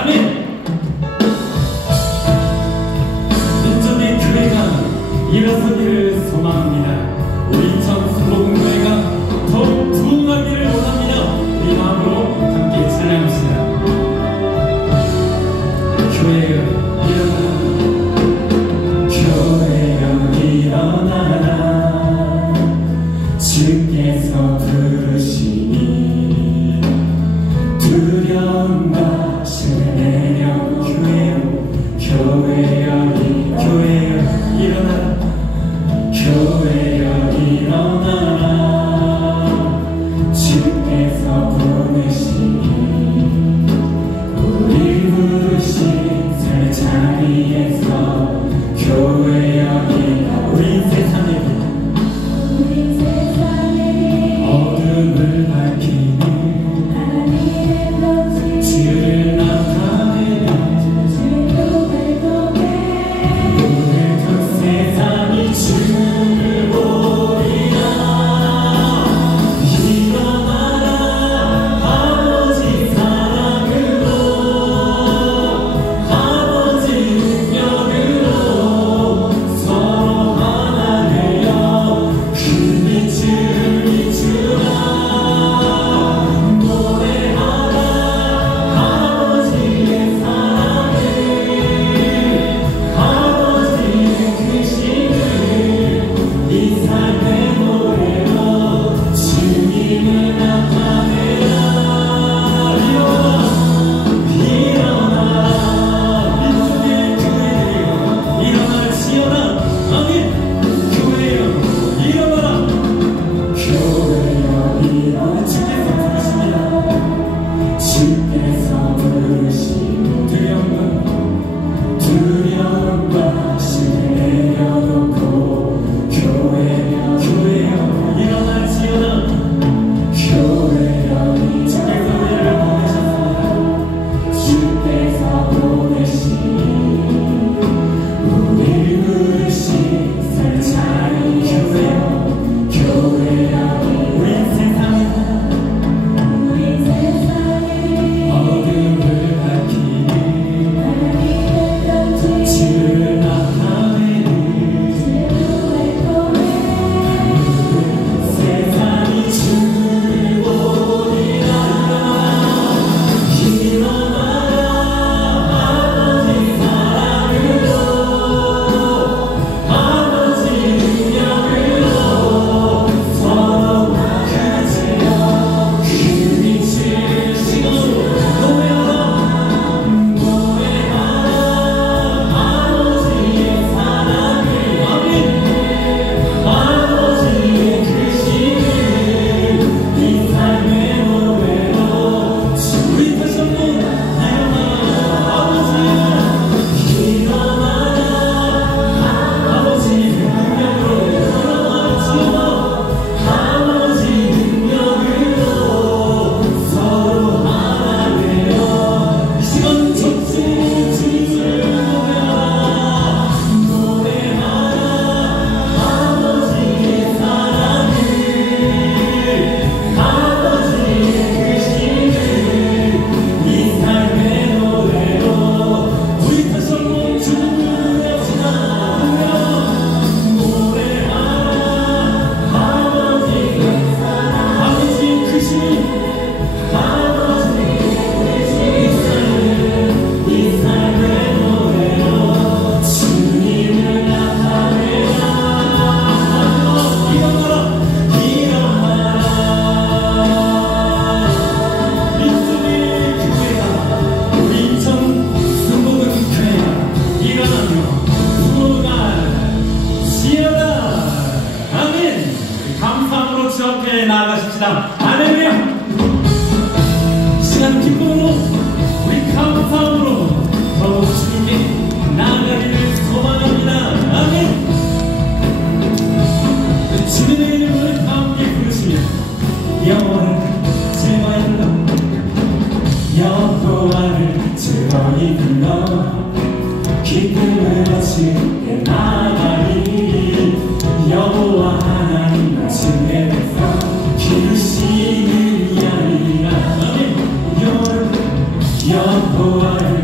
아멘. 민족의 교회가 일어서기를 소망합니다. 우리 청순복음교회가 더욱 부흥하기를 원합니다. 우리 마음으로 함께 찬양합시다. 교회여 일어나라, 교회여 일어나라, 주께서 부르시니 두려움과 신의 내려. 교회여 일어나라, 교회여 일어나라, 주께서 부르시니 우리 부르신 새 자리에서. 교회여 일어나라. 우리 세상에 어둠을 밝히는 하나님의 주를 나타내라. 오늘 그 세상이 주를 보리라. 일어나라, 아버지 사랑으로, 아버지 능력으로 서로 하나 되어 그 빛을 비추라. 노래하라 아버지의 사랑을, 아버지의 크심을 이 삶의 노래로 주님을 나타내라. 일어나라, 민족의 교회들이여 일어날지어다. 아멘. 교회여 일어나라, 교회여 일어나라. 주께서 부르시니 두려움과 신을 내려놓고. 교회여 일어날지어다. 교회여 주께서 우리를 보내셨습니다. 주께서 보내시니 우리 부르신 새 자리. 교회여 우리 세상에 어둠을 밝히는 주를 나타내는 세상이 주를 보리라. 일어나라, 아버지 사랑으로, 아버지 능력으로 서로 같이여 그 빛을 시고. 아버지의 사랑을, 아멘. 아버지의 크심을 이 삶의 노래로. 우리 다시 한번 일어나라, 아버지의 능력으로 일어날지어다. 아버지 능력으로 서로 하나 되어 이 시간 전체 주님을 노래하라. 아버지의 사랑을, 아버지의 크심을 이 삶의 노래로. 우리 다시 한번 주님을 외치자. 노래하라, 아버지의 사랑, 아버지의 크심, 이 삶의 노래로 주님을 나타내라. 일어나라, 일어나라, 민족의 교회가, 우리 청순복음교회가 일어나며 부흥할지어다. 아멘. 감사함으로 주 앞에 나아가십시다. 할렐루야. 시간 기쁨으로, 우리 감사함으로 더욱 주님께 나아가기를 소망합니다. 아멘. 주님의 이름을 함께 부르시며 여호와를 즐거이 불러, 여호와를 즐거이 불러, 기쁨을 거치게 나가리. 여호와 하나님 주의 백성 기르시는 이야기라. 여호와를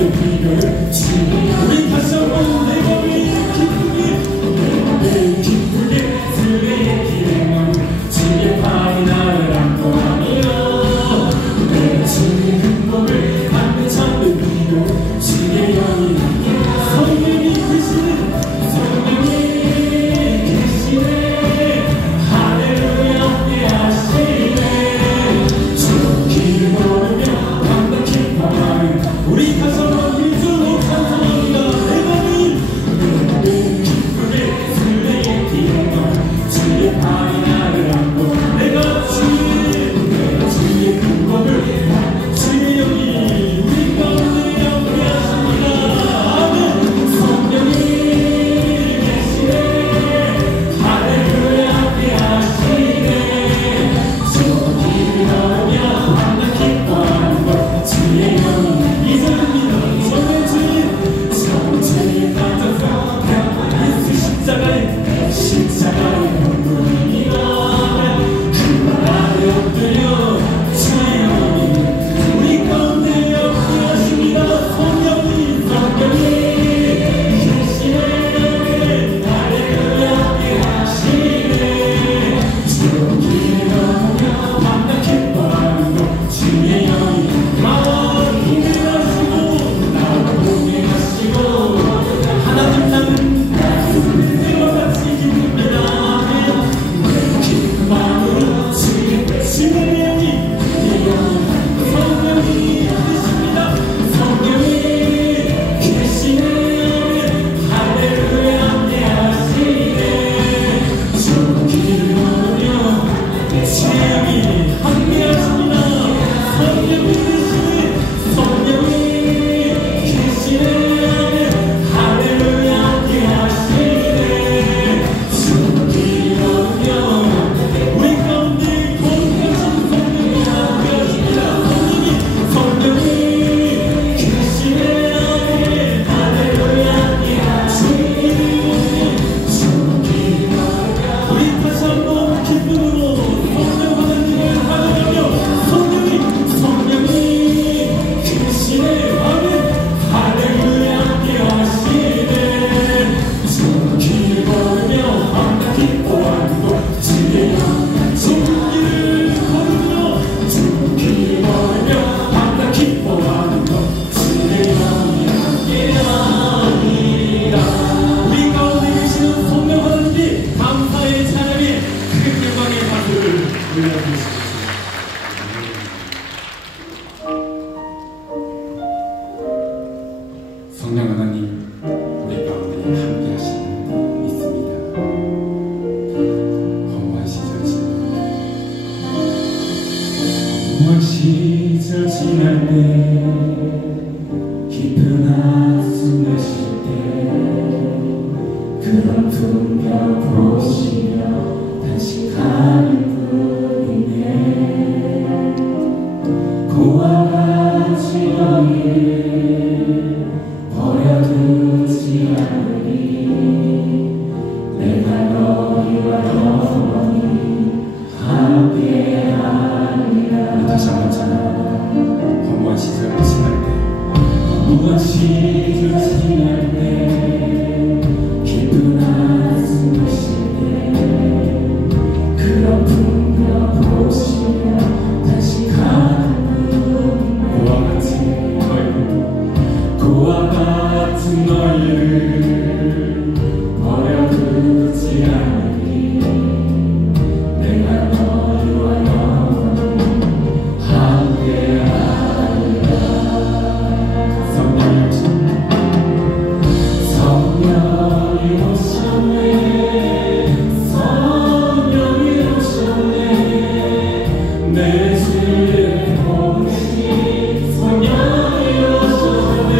찬양의 비결을 주님 우리 다시 한번 내 맘이 기쁘게 주의 기대만 주의 팔이 나를 안고 하며 내 주의 행복을 받는 참된 비결 주의 영이 성령이 크시는 성령이 계시네 할렐루야 함께 하시네 주 길을 걸으며 밤낮 기뻐하는 우리 다시 한번 일주로 찬송합니다. 내 맘이 기쁘게 주의 기대만 주의 팔이 나를 안고 내가 주의 행복을 주의 영이 우리 가운데 함께 하십니다. 아멘. 성령이 계시네 할렐루야 함께 하시네 주 길을 걸으며 밤낮 기뻐하는 것 주의 영이 이사입니다. 성주의 따뜻한 예수 십자가의 눈물이라 그 아래 엎드려 주의 영이 우리 가운데 함께 하십니다. 성령이 계시네 할렐루야 함께 하시네 주 길을 걸으며 밤낮 기뻐하는 것 주의 영이 나와 동행하시고 나와 동행하시고 하나님 나는 그와 같이 기쁩니다. 내 기쁜 마음으로 주의 영이 성령이 계십니다. 성령이 계시네 할렐루야 함께 하시네 주 길을 걸으며 주의 영이 함께 하십니다. 성령이 계시네 성령이 계시네 할렐루야 함께 하시네 주 길을 걸으며 우리 가운데 거룩하신 성령이 함께 하십니다. 성령이 계시네 할렐루야 함께 하시네 주 길을 걸으며 우리 다시 한번 기쁨으로 성령 하나님을 환영하며 성령이 계시네 아멘 할렐루야 함께 하시네 주 길을 걸으며 밤낮 기뻐하는 것 주의 영 주 길을 걸으며 주 길을 걸으며 밤낮 기뻐하는 것 주의 영이 함께하리라. 우리 가운데 계시는 성령 하나님께 감사의 찬양에 큰 영광의 박수를 올려주시옵소서. 성령 하나님 우리 가운데 함께 하시는 믿습니다. 허무한 시절 지날 때 깊은 한숨 내쉴 때 그런 풍경 보시며 단식하는 분이네 그와 같이 너희를 버려두지 않으리 내가 너희와 영원히 함께하리라. 다시 한번 찬양합니다. 허무한 시절 지날 때 허무한 시절 지날 때 깊은 한숨 내쉴 때 그런 풍경 보시며 단식하는 그와 같은 너희를 버려두지 않으리 내가 너희와 영원히 함께하리라. 성령이 오셨네 성령이 오셨네 내 주의 보내신 성령이 오셨네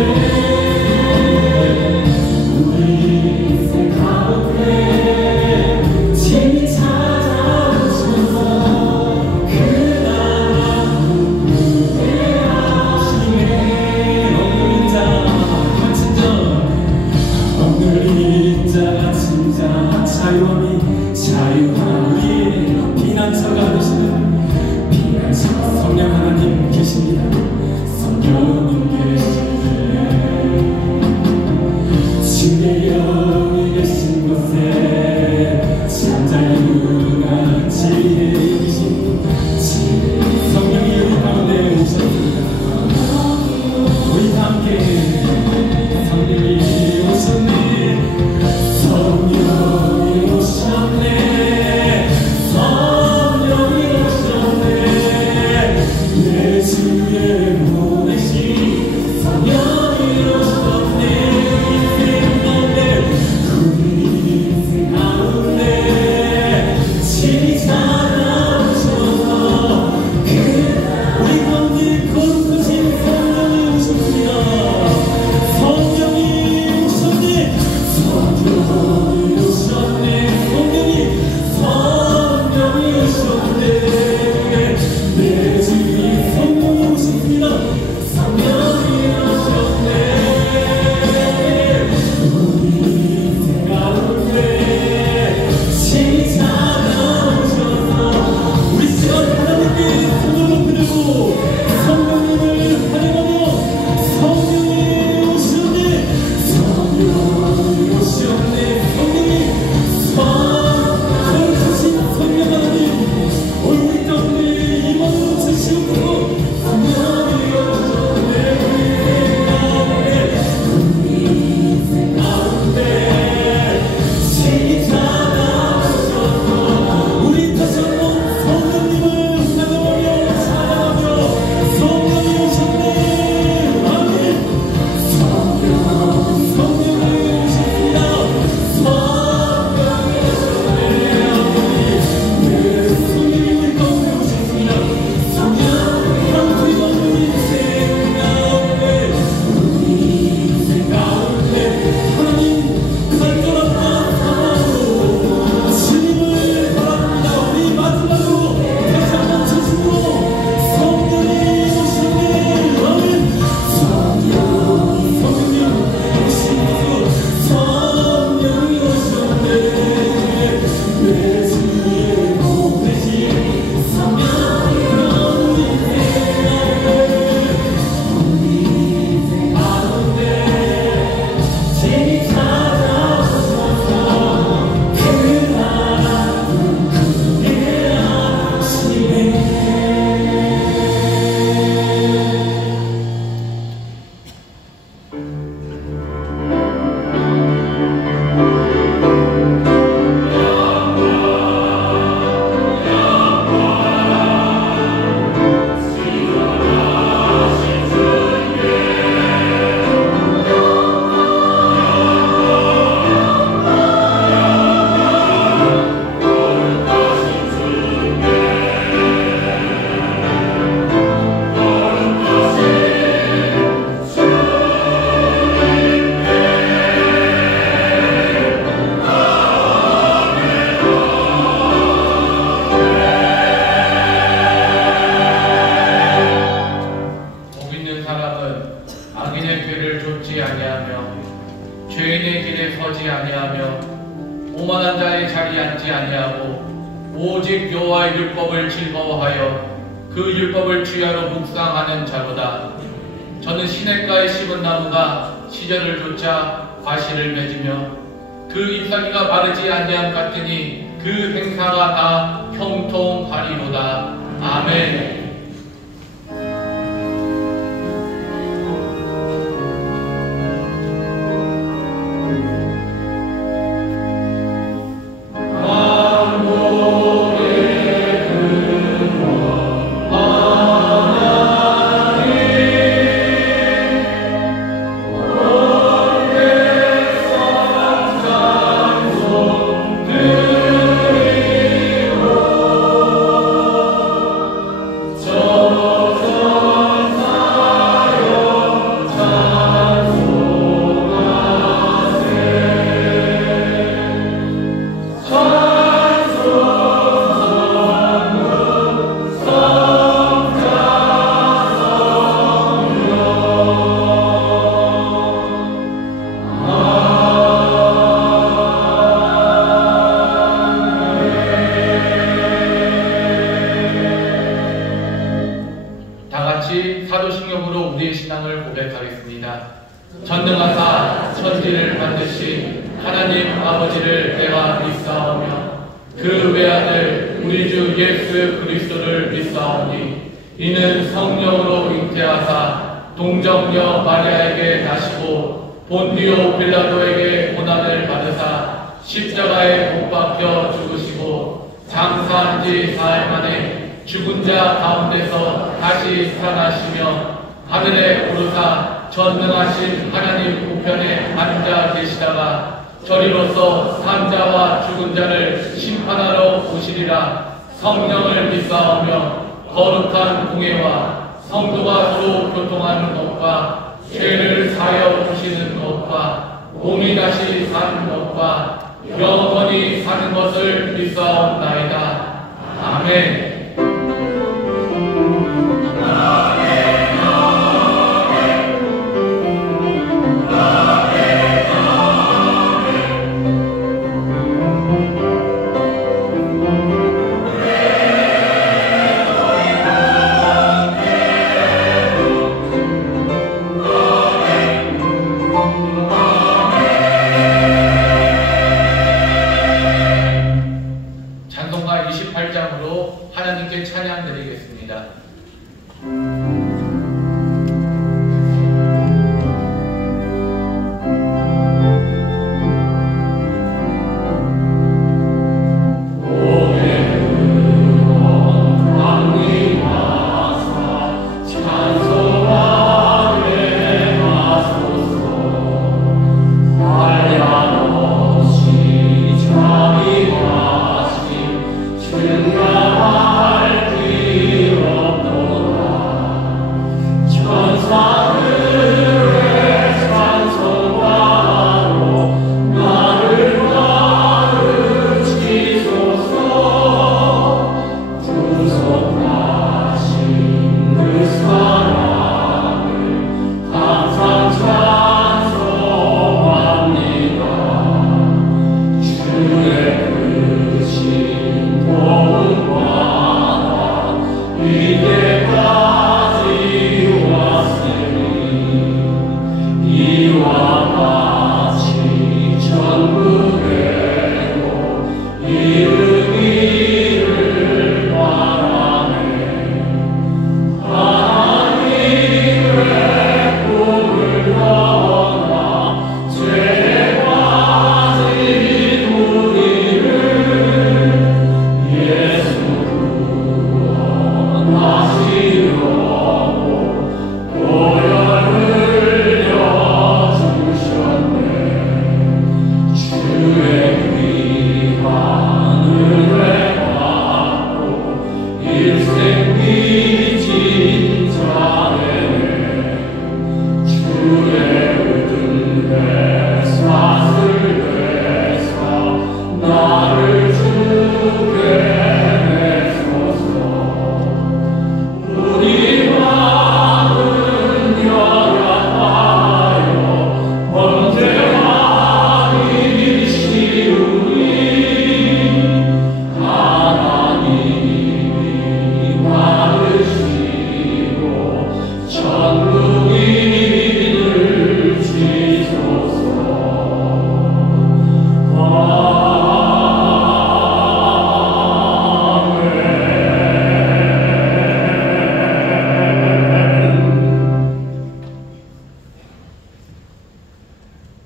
죄인의 길에 서지 아니하며 오만한 자의 자리에 앉지 아니하고 오직 여호와의 율법을 즐거워하여 그 율법을 주야로 묵상하는 자로다. 저는 시냇가에 심은 나무가 시절을 쫓아 과실을 맺으며 그 잎사귀가 마르지 아니함 같으니 그 행사가 다 형통하리로다. 아멘. 사도신경으로 우리의 신앙을 고백하겠습니다. 전능하사 천지를 만드신 하나님 아버지를 내가 믿사오며 그 외아들 우리 주 예수 그리스도를 믿사오니 이는 성령으로 잉태하사 동정녀 마리아에게 나시고 본디오 빌라도에게 고난을 받으사 십자가에 못 박혀 죽으시고 장사한 지 사흘 만에 죽은 자 가운데서 다시 살아나시며 하늘에 오르사 전능하신 하나님 우편에 앉아 계시다가 저리로서 산자와 죽은 자를 심판하러 오시리라. 성령을 믿사오며 거룩한 공예와 성도가 서로 교통하는 것과 죄를 사하여 주시는 것과 몸이 다시 사는 것과 영원히 사는 것을 믿사옵나이다. 아멘. 찬송가 28장으로 하나님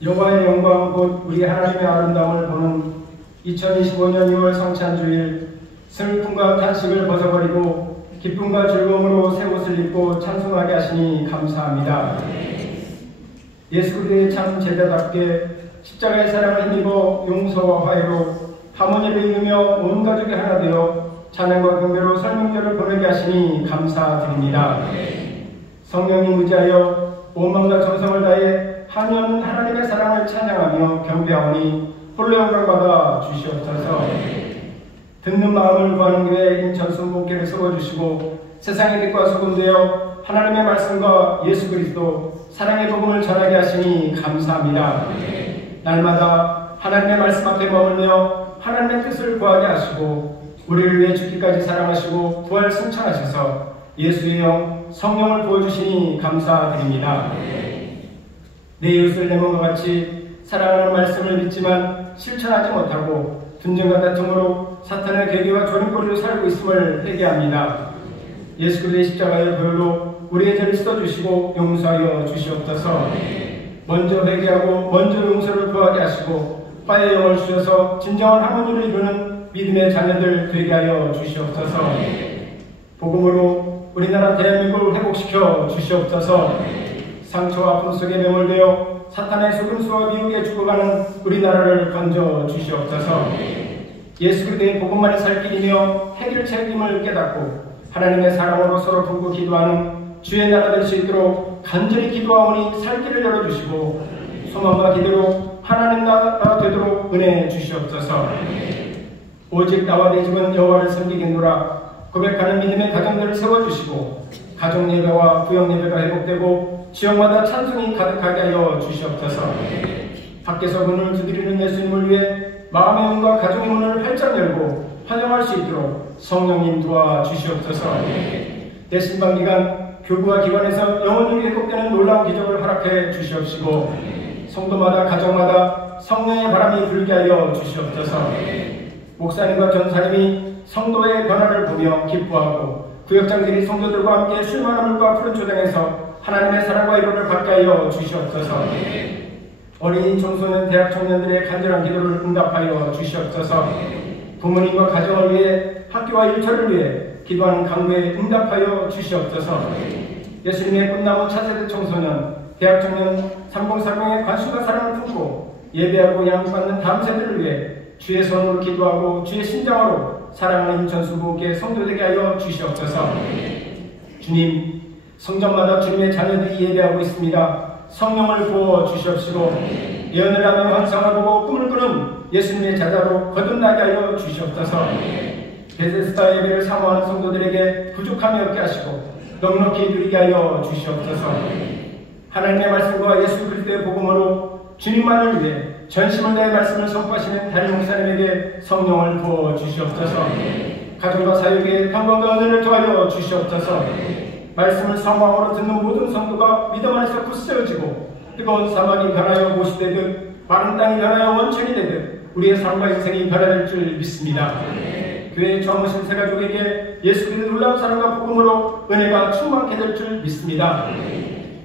여호와의 영광 곧 우리 하나님의 아름다움을 보는 2025년 2월 성찬주일, 슬픔과 탄식을 벗어버리고 기쁨과 즐거움으로 새 옷을 입고 찬송하게 하시니 감사합니다. 예수 그리스도의 참 제자답게 십자가의 사랑을 힘입어 용서와 화해로 하모니를 이루며 온 가족이 하나 되어 찬양과 경배로 설명절을 보내게 하시니 감사드립니다. 성령이 무지하여 온 마음과 정성을 다해 한없는 하나님의 사랑을 찬양하며 경배하오니 홀로 영광을 받아 주시옵소서. 듣는 마음을 구하는 교회 인천수 목회를 세워주시고 세상의 빛과 소금 되어 하나님의 말씀과 예수 그리스도 사랑의 복음을 전하게 하시니 감사합니다. 날마다 하나님의 말씀 앞에 머물며 하나님의 뜻을 구하게 하시고 우리를 위해 죽기까지 사랑하시고 부활 승천하셔서 예수의 영 성령을 부어주시니 감사드립니다. 내 이웃을 내 몸과 같이 사랑하는 말씀을 믿지만 실천하지 못하고 분쟁과 다툼으로 사탄의 계기와 조림거리로 살고 있음을 회개합니다. 예수 그리스도의 십자가의 보혈로 우리의 죄를 씻어주시고 용서하여 주시옵소서. 먼저 회개하고 먼저 용서를 구하게 하시고 화해의 영을 주셔서 진정한 하모니를 이루는 믿음의 자녀들 되게 하여 주시옵소서. 복음으로 우리나라 대한민국을 회복시켜 주시옵소서. 상처와 아픔 속에 매몰되어 사탄의 속임수와 미혹에 죽어가는 우리나라를 건져 주시옵소서. 예수 그리스도의 복음만이 살 길이며 해결책임을 깨닫고 하나님의 사랑으로 서로 돕고 기도하는 주의 나라 될 수 있도록 간절히 기도하오니 살 길을 열어주시고 소망과 기대로 하나님 나라가 되도록 은혜 주시옵소서. 오직 나와 내 집은 여호와를 섬기겠노라 고백하는 믿음의 가정들을 세워주시고 가정 예배와 구역 예배가 회복되고 지역마다 찬송이 가득하게 하여 주시옵소서. 밖에서 문을 두드리는 예수님을 위해 마음의 문과 가정의 문을 활짝 열고 환영할 수 있도록 성령님 도와주시옵소서. 내 신방기간 교구와 기관에서 영혼이 회복되는 놀라운 기적을 허락해 주시옵시고 성도마다 가정마다 성령의 바람이 불게 하여 주시옵소서. 목사님과 전사님이 성도의 변화를 보며 기뻐하고 구역장들이 성도들과 함께 쉴만한 물과 푸른 초장에서 하나님의 사랑과 위로를 받게 하여 주시옵소서. 어린이 청소년 대학 청년들의 간절한 기도를 응답하여 주시옵소서. 부모님과 가정을 위해 학교와 일처를 위해 기도하는 간구에 응답하여 주시옵소서. 예수님의 꽃나무 차세대 청소년, 대학 청년 3040의 관심과 사랑을 품고 예배하고 양육받는 다음 세대를 위해 주의 손으로 기도하고 주의 신장으로 사랑하는 인천수 부흥교회 성도되게 하여 주시옵소서. 주님, 성전마다 주님의 자녀들이 예배하고 있습니다. 성령을 부어 주시옵시고 예언을 하며 환상을 보고 꿈을 꾸는 예수님의 자자로 거듭나게 하여 주시옵소서. 베데스다 예배를 사모하는 성도들에게 부족함이 없게 하시고 넉넉히 누리게 하여 주시옵소서. 하나님의 말씀과 예수 그리스도의 복음으로 주님만을 위해 전심을 다해 말씀을 선포하시는 담임 목사님에게 성령을 부어 주시옵소서. 가정과 사역에 평강과 은혜를 더하여 주시옵소서. 말씀을 성황으로 듣는 모든 성도가 믿음 안에서 굳세어지고 뜨거운 사막이 변하여 못이 되듯 마른 땅이 변하여 원천이 되듯 우리의 삶과 인생이 변화될 줄 믿습니다. 교회의 처음오신 새가족에게 예수 그리스도의 놀라운 사랑과 복음으로 은혜가 충만케 될 줄 믿습니다.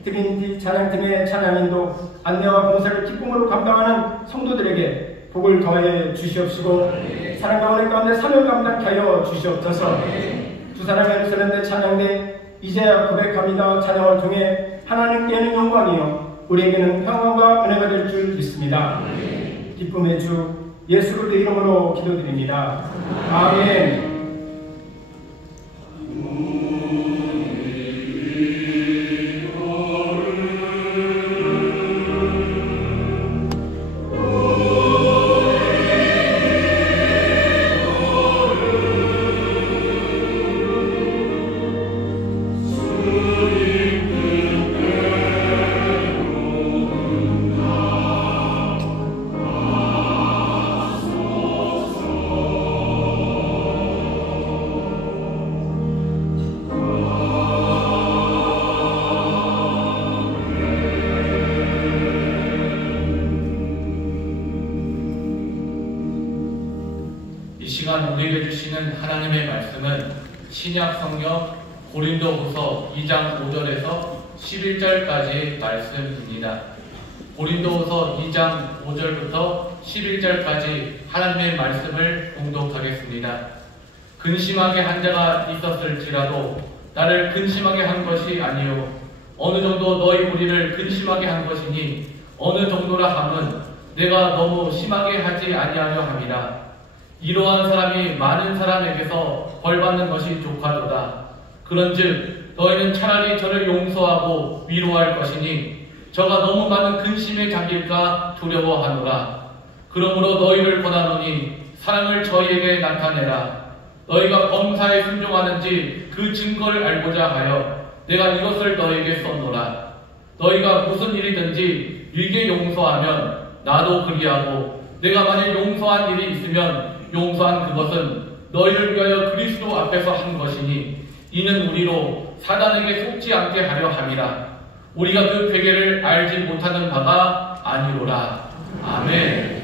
트리니티 찬양팀의 찬양인도 안내와 봉사를 기쁨으로 감당하는 성도들에게 복을 더해 주시옵시고 사랑과 은혜 가운데 사명 감당케 하여 주시옵소서. 두 사랑의 예루살렘대 찬양대 이제야 고백합니다 찬양을 통해 하나님께는 영광이요 우리에게는 평안과 은혜가 될 줄 믿습니다. 기쁨의 주 예수 그리스도의 이름으로 기도드립니다. 아멘. 우리에게 주시는 하나님의 말씀은 신약 성경 고린도후서 2장 5절에서 11절까지의 말씀입니다. 고린도후서 2장 5절부터 11절까지 하나님의 말씀을 봉독하겠습니다. 근심하게 한 자가 있었을지라도 나를 근심하게 한 것이 아니요 어느 정도 너희 무리를 근심하게 한 것이니 어느 정도라 함은 내가 너무 심하게 하지 아니하려 함이라. 이러한 사람이 많은 사람에게서 벌받는 것이 족하도다. 그런즉 너희는 차라리 저를 용서하고 위로할 것이니 저가 너무 많은 근심에 잠길까 두려워하노라. 그러므로 너희를 권하노니 사랑을 저희에게 나타내라. 너희가 범사에 순종하는지 그 증거를 알고자 하여 내가 이것을 너희에게 썼노라. 너희가 무슨 일이든지 일개 용서하면 나도 그리하고 내가 만일 용서한 일이 있으면 용서한 그것은 너희를 위하여 그리스도 앞에서 한 것이니 이는 우리로 사단에게 속지 않게 하려 함이라. 우리가 그 베개를 알지 못하는 바가 아니로라. 아멘.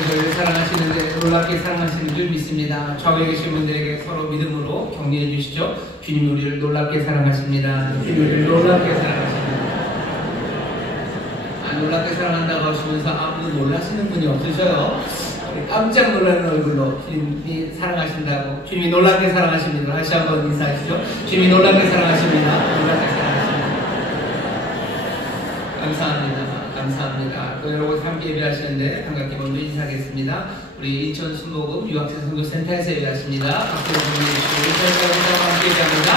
하나님께서 저희를 사랑하시는데 놀랍게 사랑하시는 줄 믿습니다. 좌우에 계신 분들에게 서로 믿음으로 격려해 주시죠. 주님 우리를 놀랍게 사랑하십니다. 주님 우리를 놀랍게 사랑하십니다. 놀랍게 사랑한다고 하시면서 아무도 놀라시는 분이 없으셔요. 깜짝 놀라는 얼굴로 주님이 사랑하신다고, 주님이 놀랍게 사랑하십니다. 다시 한번 인사하시죠. 주님이 놀랍게 사랑하십니다. 놀랍게 사랑하십니다. 감사합니다. 감사합니다. 또 여러분 함께 예배하시는데 반갑게 먼저 인사하겠습니다. 우리 인천 순복음 유학생 선교센터에서 예배하십니다. 박수로 보내주시고 인천에서 함께 예배합니다.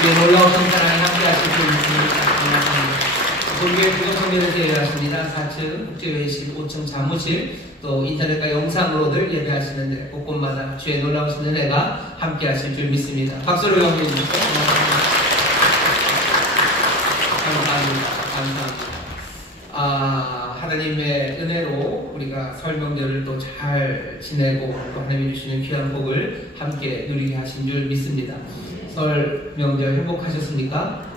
주의 놀라우신 사랑에 함께 하실 줄 믿습니다. 감사합니다. 본교회 구성성전에서 예배하십니다. 4층 국제회의실, 5층 사무실, 또 인터넷과 영상으로들 예배하시는데 곳곳마다 주의 놀라우신 은혜가 함께 하실 줄 믿습니다. 박수를 경배해 주시고 감사합니다. 감사합니다. 하나님의 은혜로 우리가 설 명절을 또 잘 지내고 또 하나님이 주시는 귀한 복을 함께 누리게 하신 줄 믿습니다. 설 명절 행복하셨습니까?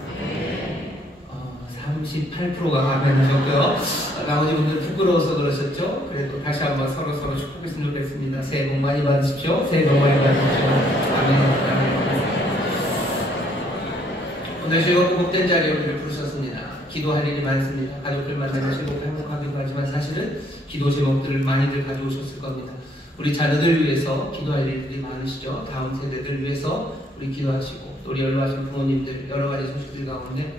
38%가 가면하셨고요. 나머지 분들 부끄러워서 그러셨죠? 그래도 다시 한번 서로 축복했으면 좋겠습니다. 새해 복 많이 받으십시오. 새해 복 많이 받으십시오. 아멘. 오늘 저희가 복된 자리에 우리를 부르셨습니다. 기도할 일이 많습니다. 가족들 만나면 즐겁고 행복하기도 하지만 사실은 기도 제목들을 많이들 가져오셨을 겁니다. 우리 자녀들 위해서 기도할 일들이 많으시죠? 다음 세대들 위해서 우리 기도하시고 또 우리 연로하신 부모님들 여러 가지 소식들 가운데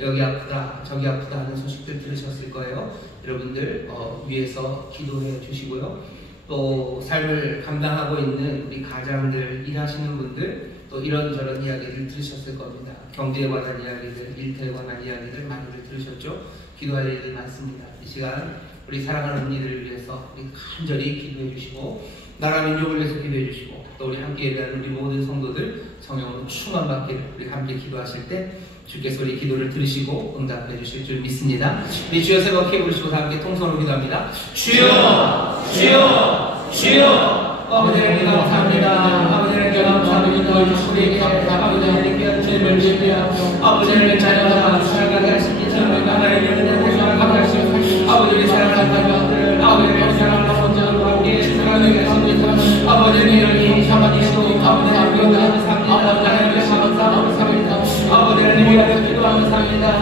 여기 아프다 저기 아프다 하는 소식들 들으셨을 거예요. 여러분들 위해서 기도해 주시고요. 또 삶을 감당하고 있는 우리 가장들, 일하시는 분들 또 이런저런 이야기를 들으셨을 겁니다. 경제에 관한 이야기들, 일터에 관한 이야기들 많이들 들으셨죠? 기도할 일이 많습니다. 이 시간 우리 사랑하는 언니들을 위해서 우리 간절히 기도해 주시고 나라 민족을 위해서 기도해 주시고 또 우리 함께 예배하는 우리 모든 성도들 성령으로 충만 받기를 우리 함께 기도하실 때 주께서 우리 기도를 들으시고 응답해 주실 줄 믿습니다. 우리 주여 세 번 크게 부르시고 다 함께 통성으로 기도합니다. 주여! 주여! 주여! 아버지 하나님 감사합니다. 아버지 하나님 감사합니다. 우리에게 아버지 하나님께 주님을 예배하며 아버지 하나님 자녀가 살아가게 하십니다. 하나님의 은혜를 살아가게 하시고 아버지 우리 사랑하는 가족들 아버지 하나님 사랑하는 혼자로 함께 살아가게 하십니다. 아버지 하나님 사랑하시고 아버지 하나님 감사합니다. 하나님의 감사합니다. 아버지 하나님 기도합니다.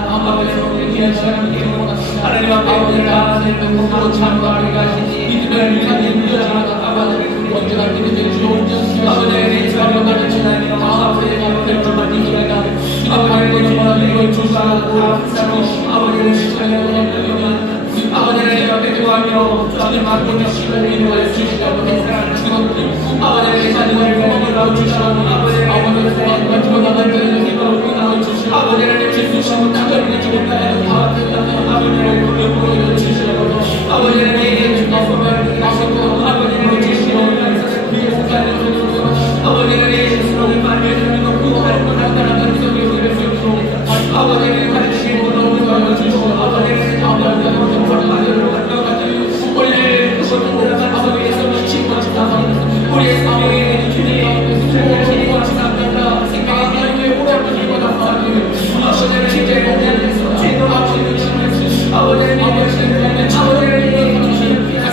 아버지 하나님 귀한 시간 함께 하나님 앞에 오늘 하나님 복으로 참고하게 하시니 믿음의 하나님 믿어주시다. 아버지 언제나 믿음의 주요 아버지 하나님 사랑하는 주님 아버지 하나님 정말 이기가 아버지 하나님 정말 주사하고 아버지 하나님 아버지 하나님 앞에 기도하며 주님 앞에 주시고 인도해 주시고 사랑하는 주님 아버지 하나님 자녀를 구원을 주시고 아버지 하나님 구원을 주시고 아버지 하나님 주시고 땅을 주고 나라를 아버지 하나님 구원을 주시고 아버지 하나님 주께서 하시고 아버지 하나님 주시고 아버지 하나님 예수를 만나주는 것고 하나님 나라를 주시고 아버지 하나님 가르치시고 너무 주시고 아버지 하나님 우리의 그것들을 가서 위해서 미친 것이다. 우리의 성령의 주님 주님을 감사합니다. 생명의 하나님의 오랍을 감사합니다. 아버지를 진짜로 대하면서 죄도 아버지를 주시고 아버지를 믿으시는 아버지를 주시는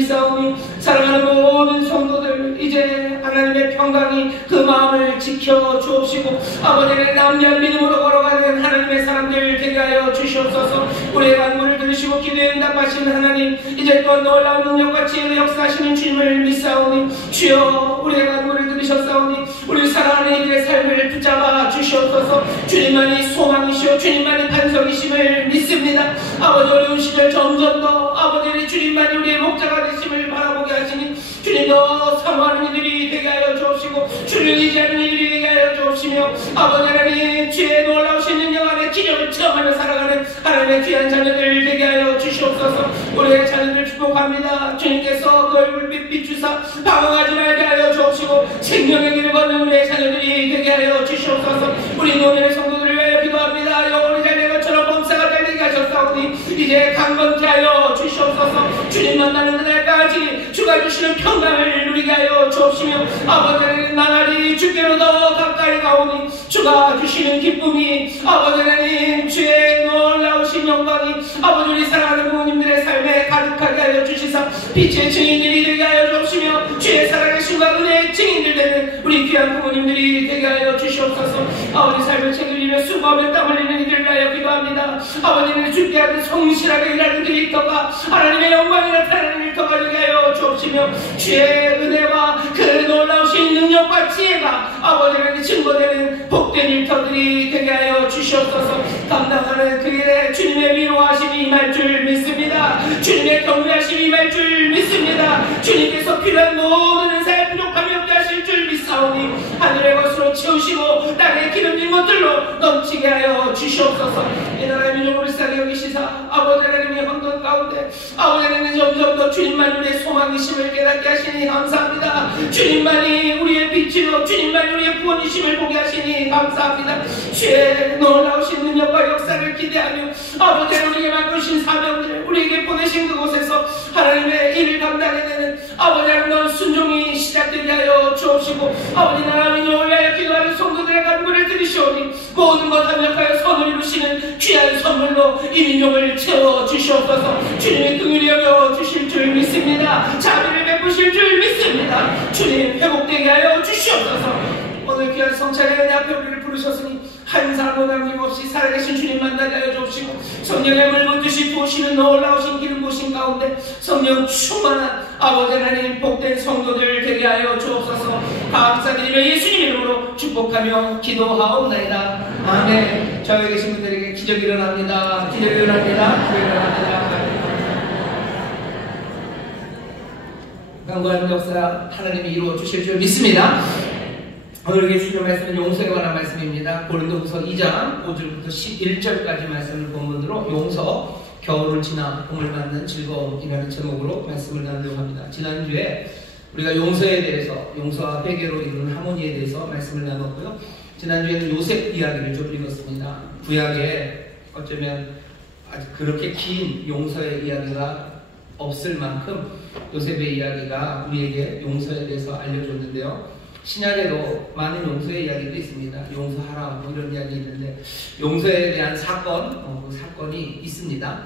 믿사오니 사랑하는 모든 성도들 이제 하나님의 평강이 그 마음을 지켜 주옵시고 아버지의 남녀한 믿음으로 걸어가는 하나님의 사람들 되게 하여 주시옵소서. 우리의 간구를 들으시고 기도에 응답하신 하나님 이제 또 놀라운 능력과 지혜로 역사하시는 주님을 믿사오니 주여 우리의 간구를 들으셨사오니 우리 사랑하는 이들의 삶을 붙잡아 주시옵소서. 주님만이 소망이시오 주님만이 반석이심을 믿습니다. 아버지 어려운 시절 점점 더 아버지의 주님만이 우리의 목자가 되심을 바라보게 하시니 주님 더 사모하는 이들이 되게 하여 주옵시고 주를 의지하는 이들이 되게 하여 주옵시며 아버지 하나님 주의 놀라우신 능력 안에 기적을 체험하며 살아가는 하나님의 귀한 자녀들 되게 하여 주시옵소서. 우리의 자녀들 축복합니다. 주님께서 그 얼굴빛 비추사 방황하지 말게 하여 주옵시고 생명의 길을 걷는 우리의 자녀들이 되게 하여 주시옵소서. 우리 노년의 성도들을 위하여 기도합니다. 영혼이 잘 된 것처럼 범사가 잘 되게 하셨사오니 이제 강건케 하여 주시옵소서. 주님 만나는 그날까지 주가 주시는 평강을 누리게 하여 주옵시며 아버지 하나님 나날이 주께로 더 가까이 가오니 주가 주시는 기쁨이 아버지 하나님 주의 놀라우신 영광이 아버지 우리 사랑하는 부모님들의 삶에 가득하게 하여 주시사 빛의 증인들이 되게 하여 주옵시며 주의 살아계심과 은혜의 증인들 되는 우리 귀한 부모님들이 되게 하여 주시옵소서. 아버지 삶을 책임지며 수고하며 땀 흘리는 이들을 위하여 기도합니다. 아버지는 주께 하는 성실하게 일하는 그 일터가 하나님의 영광이 나타나는 일터가 되게 하여 주옵시며 주의 은혜와 그 놀라우신 능력과 지혜가 아버지에게 증거되는 복된 일터들이 되게 하여 주시옵소서. 감당하는 그 일에 주님의 위로하심이 임할 줄 믿습니다. 주님의 격려하심이 임할 줄 믿습니다. 주님께서 필요한 모든 은사에 부족함이 없게 하실 줄 믿사오니 하늘의 것으로 채우시고 땅에 기름진 것들로 넘치게 하여 주시옵소서. 이 나라의 민족을 싸게 여기시사 아버지 하나님의 혼돈 가운데 아버지 하나님 점점 더 주님만 우리의 소망이심을 깨닫게 하시니 감사합니다. 주님만이 우리의 빛이요 주님만이 우리의 구원이심을 보게 하시니 감사합니다. 주의 놀라우신 능력과 역사를 기대하며 아버지 하나님 우리에게 맡기신 사명을 우리에게 보내신 그곳에서 하나님의 일을 감당해야 되는 아버지 하나님 순종이 시작되게 하여 주옵시고 아버지 하나님을 위하여 기도하는 성도들의 간구를 들으시오니 모든 것 합력하여 선을 이루시는 귀한 선물로 이 민족을 채워주시옵소서. 주님의 긍휼히 여겨 주실 줄 믿습니다. 자비를 베푸실 줄 믿습니다. 주님 회복되게 하여 주시옵소서. 오늘 귀한 성찬의 은혜 앞에 우리를 부르셨으니 한 사람도 남김없이 살아계신 주님 만나게 하여 주옵시고 성령의 물 붓듯이 부으시는 놀라우신 기름 부으신 가운데 성령 충만한 아버지 하나님 복된 성도들 되게 하여 주옵소서. 감사드리며 예수님 이름으로 축복하며 기도하옵나이다. 아멘. 저기 계신 분들에게 기적이 일어납니다. 기적이 일어납니다. 기적이 일어납니다. 강구하는 역사 하나님이 이루어 주실 줄 믿습니다. 오늘 주신 말씀은 용서에 관한 말씀입니다. 고린도후서 2장 5절부터 11절까지 말씀을 본문으로 용서, 겨울을 지나 봄을 맞는 즐거움이라는 제목으로 말씀을 나누려고 합니다. 지난주에 우리가 용서에 대해서, 용서와 회개로 이루는 하모니에 대해서 말씀을 나눴고요. 지난주에는 요셉 이야기를 좀 읽었습니다. 구약에 어쩌면 아주 그렇게 긴 용서의 이야기가 없을 만큼 요셉의 이야기가 우리에게 용서에 대해서 알려줬는데요. 신약에도 많은 용서의 이야기도 있습니다. 용서하라 뭐 이런 이야기 있는데 용서에 대한 사건이 있습니다.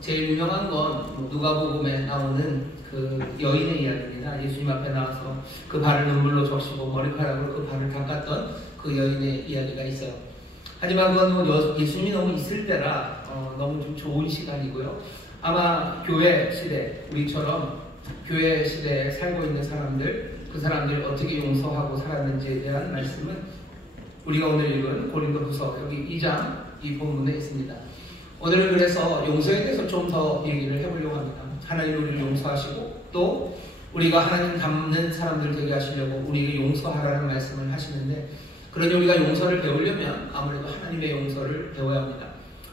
제일 유명한 건 누가복음에 나오는 그 여인의 이야기입니다. 예수님 앞에 나와서 그 발을 눈물로 적시고 머리카락으로 그 발을 닦았던 그 여인의 이야기가 있어요. 하지만 그건 예수님이 너무 있을 때라 너무 좀 좋은 시간이고요. 아마 교회 시대, 우리처럼 교회 시대에 살고 있는 사람들, 그 사람들이 어떻게 용서하고 살았는지에 대한 말씀은 우리가 오늘 읽은 고린도후서 여기 2장 이 본문에 있습니다. 오늘은 그래서 용서에 대해서 좀 더 얘기를 해보려고 합니다. 하나님 우리를 용서하시고 또 우리가 하나님 닮는 사람들 되게 하시려고 우리에게 용서하라는 말씀을 하시는데, 그러니 우리가 용서를 배우려면 아무래도 하나님의 용서를 배워야 합니다.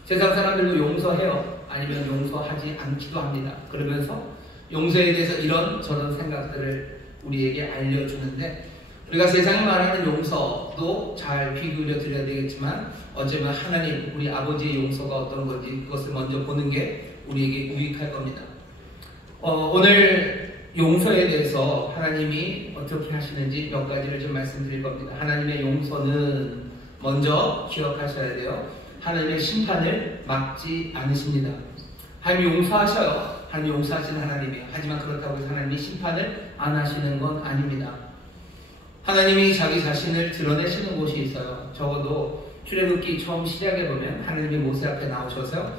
세상 사람들도 용서해요. 아니면 용서하지 않기도 합니다. 그러면서 용서에 대해서 이런 저런 생각들을 우리에게 알려주는데, 우리가 세상이 말하는 용서도 잘 귀 기울여 드려야 되겠지만 어쩌면 하나님, 우리 아버지의 용서가 어떤 건지 그것을 먼저 보는 게 우리에게 유익할 겁니다. 오늘 용서에 대해서 하나님이 어떻게 하시는지 몇 가지를 좀 말씀드릴 겁니다. 하나님의 용서는 먼저 기억하셔야 돼요. 하나님의 심판을 막지 않으십니다. 하나님이 용서하셔요. 하나님 용서하시는 하나님이에요. 하지만 그렇다고 해서 하나님이 심판을 안 하시는 건 아닙니다. 하나님이 자기 자신을 드러내시는 곳이 있어요. 적어도 출애굽기 처음 시작해 보면 하나님이 모세 앞에 나오셔서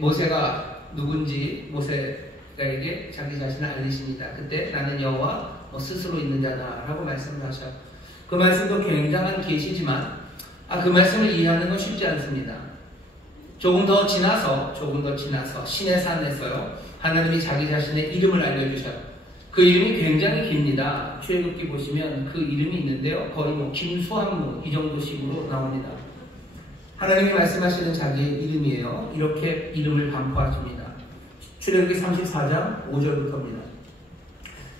모세가 누군지 모세에게 자기 자신을 알리십니다. 그때 나는 여호와 스스로 있는 자다 라고 말씀을 하셔요. 그 말씀도 굉장한 계시지만 그 말씀을 이해하는 건 쉽지 않습니다. 조금 더 지나서 신의 산에서요 하나님이 자기 자신의 이름을 알려주셔요. 그 이름이 굉장히 깁니다. 출애굽기 보시면 그 이름이 있는데요, 거의 김수한문 이 정도 식으로 나옵니다. 하나님이 말씀하시는 자기의 이름이에요. 이렇게 이름을 반포하십니다. 출애굽기 34장 5절부터입니다.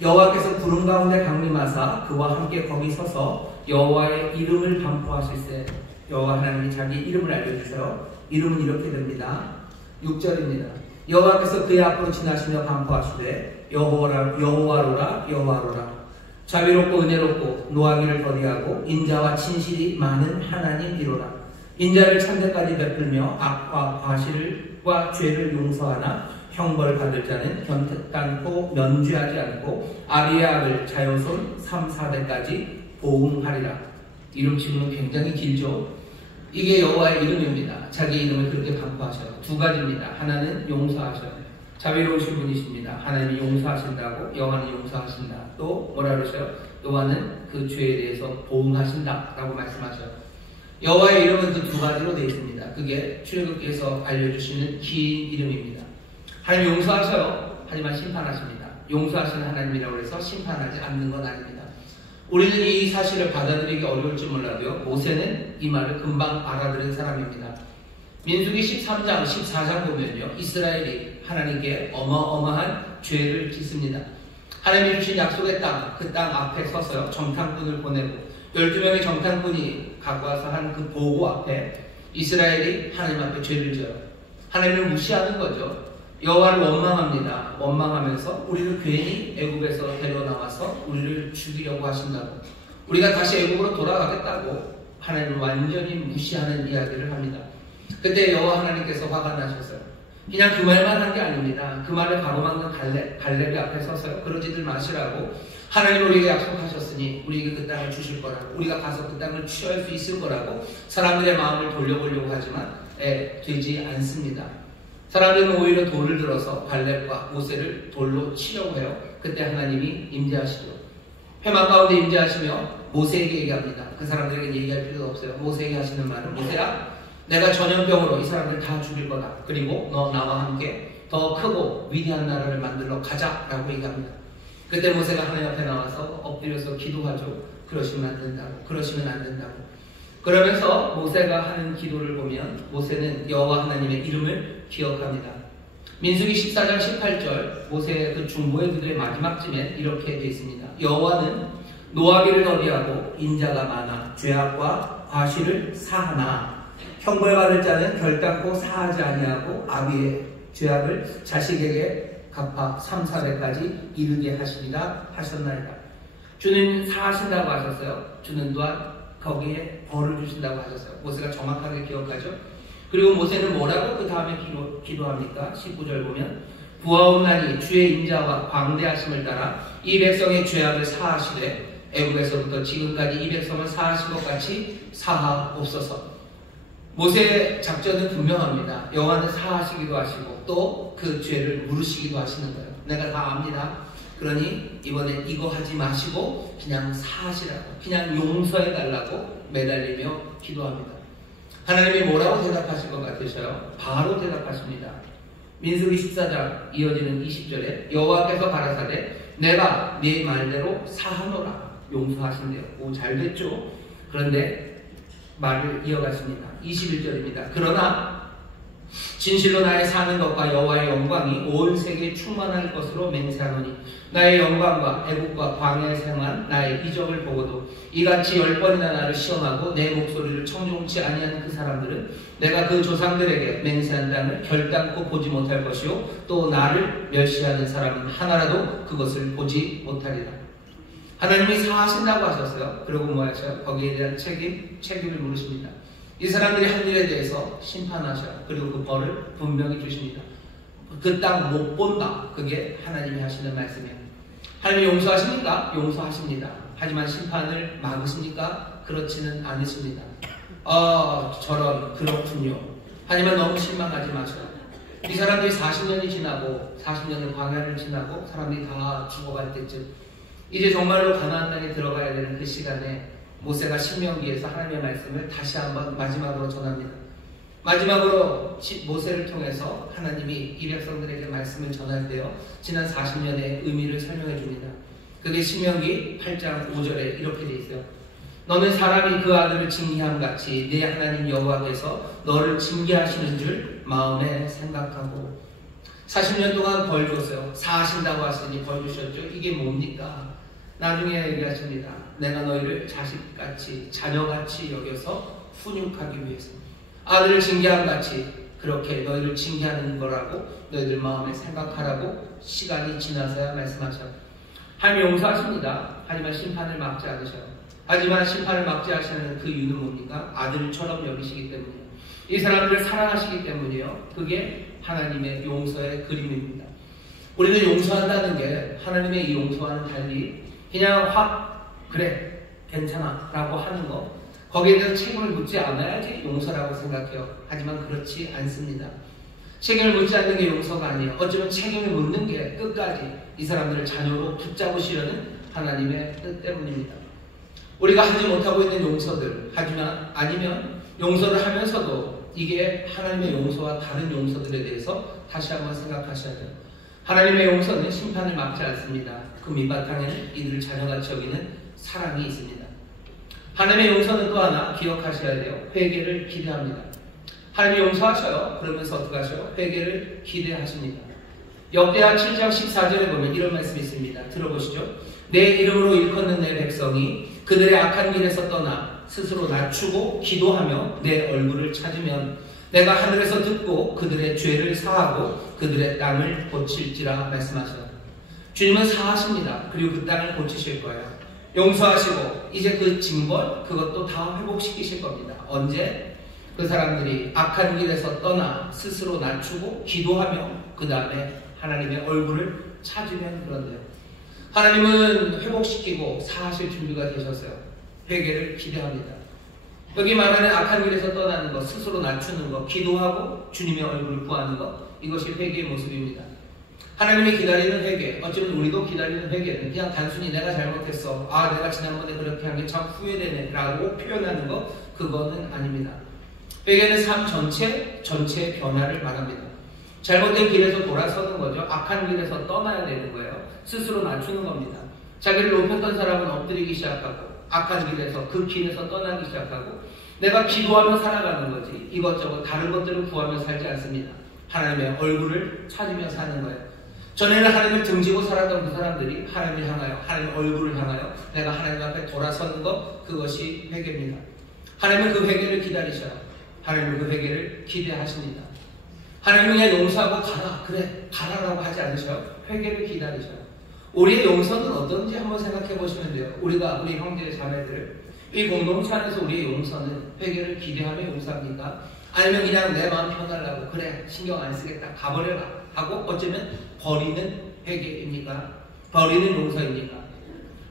여호와께서 구름 가운데 강림하사 그와 함께 거기 서서 여호와의 이름을 반포하실 때 여호와 하나님이 자기 이름을 알려주세요. 이름은 이렇게 됩니다. 6절입니다. 여호와께서 그의 앞으로 지나시며 반포하시되 여호와로라 자비롭고 은혜롭고 노하기를 더디하고 인자와 진실이 많은 하나님이로라. 인자를 참되까지 베풀며 악과 과실과 죄를 용서하나 형벌 받을 자는 견탄코 면죄하지 않고 아비의 악을 자손 3, 4대까지 보응하리라. 이름 지금은 굉장히 길죠. 이게 여호와의 이름입니다. 자기 이름을 그렇게 반포하셔요. 두 가지입니다. 하나는 용서하셔요. 자비로우신 분이십니다. 하나님이 용서하신다고, 여호와는 용서하신다. 또 뭐라 그러셔요? 여호와는 그 죄에 대해서 보응하신다 라고 말씀하셔요. 여호와의 이름은 그 두 가지로 되어 있습니다. 그게 출애굽기에서 알려주시는 긴 이름입니다. 하나님 용서하셔요. 하지만 심판하십니다. 용서하시는 하나님이라고 해서 심판하지 않는 건 아닙니다. 우리는 이 사실을 받아들이기 어려울지 몰라도요, 모세는 이 말을 금방 알아들은 사람입니다. 민수기 13장, 14장 보면요, 이스라엘이 하나님께 어마어마한 죄를 짓습니다. 하나님이 주신 약속의 땅, 그 땅 앞에 서서요, 정탐꾼을 보내고 12명의 정탐꾼이 갖고 와서 한 그 보고 앞에 이스라엘이 하나님 앞에 죄를 져요. 하나님을 무시하는 거죠. 여호와를 원망합니다. 원망하면서 우리를 괜히 애굽에서 데려나와서 우리를 죽이려고 하신다고, 우리가 다시 애굽으로 돌아가겠다고 하나님을 완전히 무시하는 이야기를 합니다. 그때 여호와 하나님께서 화가 나셨어요. 그냥 그 말만 한 게 아닙니다. 그 말을 가로막는 갈렙이 앞에 서서요, 그러지들 마시라고 하나님 우리에게 약속하셨으니 우리에게 그 땅을 주실 거라고, 우리가 가서 그 땅을 취할 수 있을 거라고 사람들의 마음을 돌려보려고 하지만 되지 않습니다. 사람들은 오히려 돌을 들어서 갈렙과 모세를 돌로 치려고 해요. 그때 하나님이 임재하시죠. 회막 가운데 임재하시며 모세에게 얘기합니다. 그 사람들에게 얘기할 필요도 없어요. 모세에게 하시는 말은, 모세야, 내가 전염병으로 이 사람들 다 죽일 거다. 그리고 너 나와 함께 더 크고 위대한 나라를 만들러 가자라고 얘기합니다. 그때 모세가 하나님 앞에 나와서 엎드려서 기도하죠. 그러시면 안 된다고. 그러면서 모세가 하는 기도를 보면 모세는 여호와 하나님의 이름을 기억합니다. 민수기 14장 18절, 모세의 그 중보의 기도의 마지막쯤에 이렇게 되어 있습니다. 여호와는 노하기를 더디하고 인자가 많아 죄악과 과실을 사하나 형벌받을 자는 결단코 사하지 아니하고 아비의 죄악을 자식에게 갚아 3, 4대까지 이르게 하시리라 하셨나이다. 주는 사하신다고 하셨어요. 주는 또한 거기에 벌을 주신다고 하셨어요. 모세가 정확하게 기억하죠. 그리고 모세는 뭐라고 그 다음에 기도합니까? 19절 보면, 부하옵나니 주의 인자와 광대하심을 따라 이 백성의 죄악을 사하시되 애굽에서부터 지금까지 이 백성을 사하신 것 같이 사하옵소서. 모세의 작전은 분명합니다. 여호와는 사하시기도 하시고 또 그 죄를 물으시기도 하시는 거예요. 내가 다 압니다. 그러니 이번에 이거 하지 마시고 그냥 사하시라고, 그냥 용서해달라고 매달리며 기도합니다. 하나님이 뭐라고 대답하실 것 같으셔요? 바로 대답하십니다. 민수기 14장 이어지는 20절에 여호와께서 가라사대 내가 네 말대로 사하노라. 용서하신대요. 오, 잘됐죠? 그런데 말을 이어가십니다. 21절입니다. 그러나 진실로 나의 사는 것과 여호와의 영광이 온 세계에 충만할 것으로 맹세하노니 나의 영광과 애국과 광야에서 행한 나의 이적을 보고도 이같이 10번이나 나를 시험하고 내 목소리를 청종치 아니한 그 사람들은 내가 그 조상들에게 맹세한 땅을 결단코 보지 못할 것이요 또 나를 멸시하는 사람은 하나라도 그것을 보지 못하리라. 하나님이 사하신다고 하셨어요. 그리고 뭐 하셔요? 거기에 대한 책임을 물으십니다. 이 사람들이 한 일에 대해서 심판하셔요. 그리고 그 벌을 분명히 주십니다. 그 땅 못 본다. 그게 하나님이 하시는 말씀이에요. 하나님이 용서하십니까? 용서하십니다. 하지만 심판을 막으십니까? 그렇지는 않으십니다. 저런 그렇군요. 하지만 너무 실망하지 마세요. 이 사람들이 40년이 지나고 40년의 광야를 지나고 사람들이 다 죽어갈 때쯤 이제 정말로 가나안 땅에 들어가야 되는 그 시간에 모세가 신명기에서 하나님의 말씀을 다시 한번 마지막으로 전합니다. 마지막으로 모세를 통해서 하나님이 이 백성들에게 말씀을 전할 때요 지난 40년의 의미를 설명해 줍니다. 그게 신명기 8장 5절에 이렇게 돼 있어요. 너는 사람이 그 아들을 징계함 같이 내 하나님 여호와께서 너를 징계하시는 줄 마음에 생각하고 40년 동안 벌 줬어요. 사하신다고 하시니 벌 주셨죠. 이게 뭡니까? 나중에 얘기하십니다. 내가 너희를 자식같이 자녀같이 여겨서 훈육하기 위해서 아들을 징계함 같이 그렇게 너희를 징계하는 거라고 너희들 마음에 생각하라고 시간이 지나서야 말씀하셔요. 하나님 용서하십니다. 하지만 심판을 막지 않으셔요. 하지만 심판을 막지 않으시는 그 이유는 뭡니까? 아들처럼 여기시기 때문이에요. 이 사람들을 사랑하시기 때문이에요. 그게 하나님의 용서의 그림입니다. 우리는 용서한다는 게 하나님의 이 용서와는 달리 그냥 확 그래 괜찮아 라고 하는 거 거기에 대해서 책임을 묻지 않아야지 용서라고 생각해요. 하지만 그렇지 않습니다. 책임을 묻지 않는 게 용서가 아니에요. 어쩌면 책임을 묻는 게 끝까지 이 사람들을 자녀로 붙잡으시려는 하나님의 뜻 때문입니다. 우리가 하지 못하고 있는 용서들 하지만 아니면 용서를 하면서도 이게 하나님의 용서와 다른 용서들에 대해서 다시 한번 생각하셔야 돼요. 하나님의 용서는 심판을 막지 않습니다. 그 밑바탕에는 이들을 자녀같이 여기는 사랑이 있습니다. 하나님의 용서는 또 하나 기억하셔야 돼요. 회개를 기대합니다. 하나님이 용서하셔요. 그러면서 어떻게 하셔요? 회개를 기대하십니다. 역대하 7장 14절에 보면 이런 말씀이 있습니다. 들어보시죠. 내 이름으로 일컫는 내 백성이 그들의 악한 길에서 떠나 스스로 낮추고 기도하며 내 얼굴을 찾으면 내가 하늘에서 듣고 그들의 죄를 사하고 그들의 땅을 고칠지라 말씀하셔요. 주님은 사하십니다. 그리고 그 땅을 고치실 거예요. 용서하시고 이제 그 징벌 그것도 다 회복시키실 겁니다. 언제? 그 사람들이 악한 길에서 떠나 스스로 낮추고 기도하며 그 다음에 하나님의 얼굴을 찾으면 그런데요. 하나님은 회복시키고 사하실 준비가 되셨어요. 회개를 기대합니다. 여기 말하는 악한 길에서 떠나는 것, 스스로 낮추는 것, 기도하고 주님의 얼굴을 구하는 것, 이것이 회개의 모습입니다. 하나님이 기다리는 회개, 어쩌면 우리도 기다리는 회개는 그냥 단순히 내가 잘못했어, 내가 지난번에 그렇게 한 게 참 후회되네 라고 표현하는 것, 그거는 아닙니다. 회개는 삶 전체의 변화를 말합니다. 잘못된 길에서 돌아서는 거죠. 악한 길에서 떠나야 되는 거예요. 스스로 낮추는 겁니다. 자기를 높였던 사람은 엎드리기 시작하고 악한 길에서 그 길에서 떠나기 시작하고 내가 기도하며 살아가는 거지 이것저것 다른 것들을 구하며 살지 않습니다. 하나님의 얼굴을 찾으며 사는 거예요. 전에는 하나님을 등지고 살았던 그 사람들이 하나님을 향하여 하나님의 얼굴을 향하여 내가 하나님 앞에 돌아서는 것 그것이 회개입니다. 하나님은 그 회개를 기다리셔요. 하나님은 그 회개를 기대하십니다. 하나님은 그냥 용서하고 가라 그래 가라라고 하지 않으셔요. 회개를 기다리셔요. 우리의 용서는 어떤지 한번 생각해 보시면 돼요. 우리가 우리 형제 자매들 이 공동체 안에서 우리의 용서는 회개를 기대하며 용서합니까? 아니면 그냥 내 마음 편하려고 그래 신경 안 쓰겠다 가버려라 하고 어쩌면 버리는 회개입니까? 버리는 용서입니까?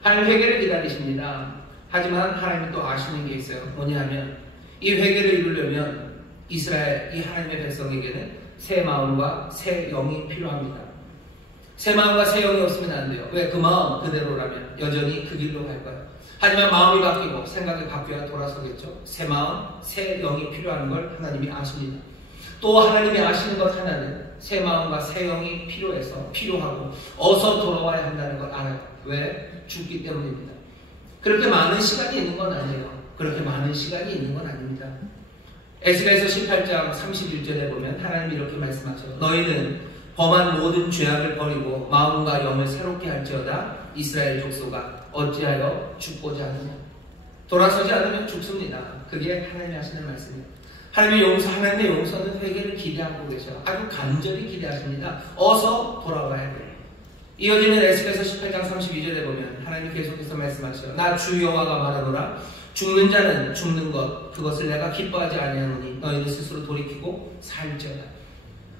하나님 회개를 기다리십니다. 하지만 하나님이 또 아시는 게 있어요. 뭐냐면 이 회개를 이루려면 이스라엘 이 하나님의 백성에게는 새 마음과 새 영이 필요합니다. 새 마음과 새 영이 없으면 안 돼요. 왜? 그 마음 그대로라면 여전히 그 길로 갈 거예요. 하지만 마음이 바뀌고 생각이 바뀌어야 돌아서겠죠. 새 마음, 새 영이 필요한 걸 하나님이 아십니다. 또 하나님이 아시는 것 하나는 새 마음과 새 영이 필요하고 어서 돌아와야 한다는 걸 알아요. 왜? 죽기 때문입니다. 그렇게 많은 시간이 있는 건 아니에요. 그렇게 많은 시간이 있는 건 아닙니다. 에스겔서 18장 31절에 보면 하나님이 이렇게 말씀하셔요. 너희는 범한 모든 죄악을 버리고 마음과 영을 새롭게 할지어다. 이스라엘 족속아 어찌하여 죽고자 하느냐. 돌아서지 않으면 죽습니다. 그게 하나님이 하시는 말씀이에요. 하나님의 용서는 회개를 기대하고 계셔요. 아주 간절히 기대하십니다. 어서 돌아와야 돼요. 이어지는 에스겔서 18장 32절에 보면 하나님이 계속해서 말씀하셔요. 나 주 여호와가 말하노라. 죽는 자는 죽는 것 그것을 내가 기뻐하지 아니하노니 너희는 스스로 돌이키고 살지어다.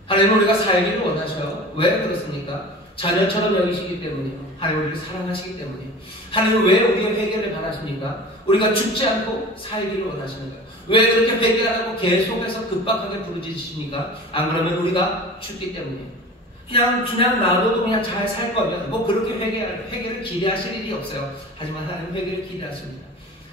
하나님은 우리가 살기를 원하셔요. 왜 그렇습니까? 자녀처럼 여기시기 때문이요. 하나님 우리를 사랑하시기 때문이요. 하나님은 왜 우리의 회개를 바라십니까? 우리가 죽지 않고 살기를 원하시는 거예요. 왜 그렇게 회개하라고 계속해서 급박하게 부르짖으십니까? 안 그러면 우리가 죽기 때문이에요. 그냥 놔둬도 그냥 잘 살 거면 뭐 그렇게 회개를 기대하실 일이 없어요. 하지만 하나님은 회개를 기대하십니다.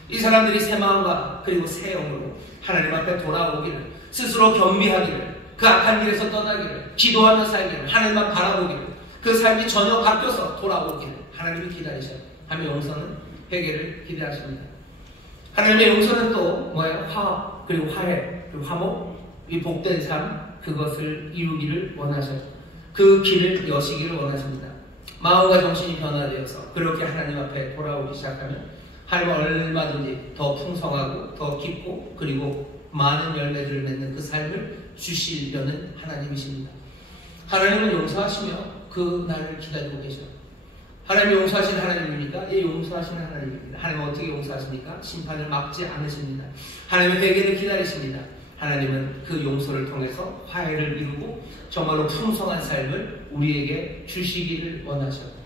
이 사람들이 새 마음과 그리고 새 영으로 하나님 앞에 돌아오기를, 스스로 겸비하기를, 그 악한 길에서 떠나기를, 기도하며 살기를, 하나님만 바라보기를, 그 삶이 전혀 바뀌어서 돌아오기를 하나님이 기다리셔요. 하나님의 용서는 회개를 기대하십니다. 하나님의 용서는 또 뭐예요? 화합, 그리고 화해, 그리고 화목, 이 복된 삶, 그것을 이루기를 원하셔요. 그 길을 여시기를 원하십니다. 마음과 정신이 변화되어서 그렇게 하나님 앞에 돌아오기 시작하면 하나님은 얼마든지 더 풍성하고 더 깊고 그리고 많은 열매들을 맺는 그 삶을 주시려는 하나님이십니다. 하나님은 용서하시며 그 날을 기다리고 계셔요. 하나님이 용서하시는 하나님입니까? 예, 용서하시는 하나님입니다. 하나님은 어떻게 용서하십니까? 심판을 막지 않으십니다. 하나님은 회개를 기다리십니다. 하나님은 그 용서를 통해서 화해를 이루고 정말로 풍성한 삶을 우리에게 주시기를 원하셔요.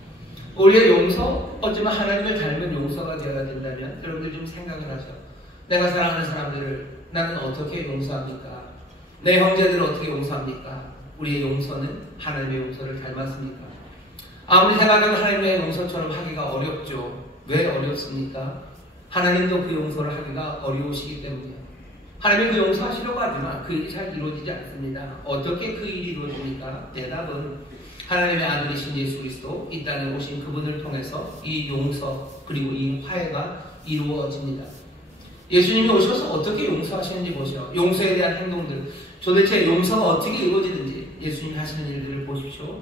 우리의 용서, 어쩌면 하나님을 닮은 용서가 되어야 된다면 여러분들 좀 생각을 하죠. 내가 사랑하는 사람들을 나는 어떻게 용서합니까? 내 형제들을 어떻게 용서합니까? 우리의 용서는 하나님의 용서를 닮았습니까? 아무리 생각해도 하나님의 용서처럼 하기가 어렵죠. 왜 어렵습니까? 하나님도 그 용서를 하기가 어려우시기 때문이에요. 하나님이 그 용서하시려고 하지만 그 일이 잘 이루어지지 않습니다. 어떻게 그 일이 이루어집니까? 대답은 하나님의 아들이신 예수 그리스도 이 땅에 오신 그분을 통해서 이 용서 그리고 이 화해가 이루어집니다. 예수님이 오셔서 어떻게 용서하시는지 보시오. 용서에 대한 행동들, 도대체 용서가 어떻게 이루어지는지 예수님이 하시는 일들을 보십시오.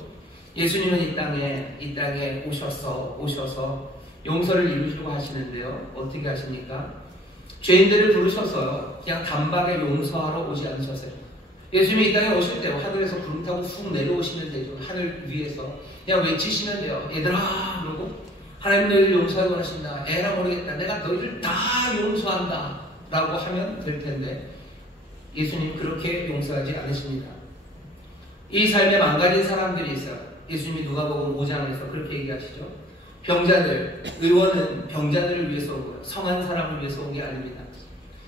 예수님은 이 땅에 오셔서 용서를 이루시려고 하시는데요. 어떻게 하십니까? 죄인들을 부르셔서 그냥 단박에 용서하러 오지 않으셨어요. 예수님이 이 땅에 오실 때 하늘에서 구름 타고 훅 내려오시면 되죠. 하늘 위에서 그냥 외치시면 돼요. 얘들아, 그러고 하나님 너희를 용서하고 하신다. 에라 모르겠다. 내가 너희를 다 용서한다. 라고 하면 될 텐데 예수님 그렇게 용서하지 않으십니다. 이 삶에 망가진 사람들이 있어요. 예수님이 누가복음 5장에서 그렇게 얘기하시죠. 병자들, 의원은 병자들을 위해서 오고요. 성한 사람을 위해서 온 게 아닙니다.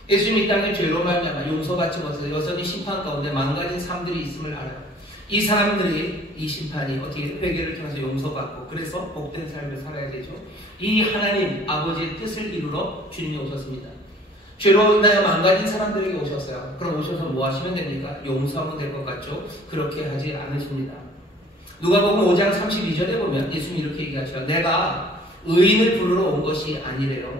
예수님이 이 땅에 죄로 말미암아 용서받지 못해서 여전히 심판 가운데 망가진 삶들이 있음을 알아요. 이 사람들이 이 심판이 어떻게 회개를 통해서 용서받고 그래서 복된 삶을 살아야 되죠. 이 하나님 아버지의 뜻을 이루러 주님이 오셨습니다. 죄로 인하여 망가진 사람들에게 오셨어요. 그럼 오셔서 뭐 하시면 됩니까? 용서하면 될 것 같죠? 그렇게 하지 않으십니다. 누가복음 5장 32절에 보면 예수님이 이렇게 얘기하죠. 내가 의인을 부르러 온 것이 아니래요.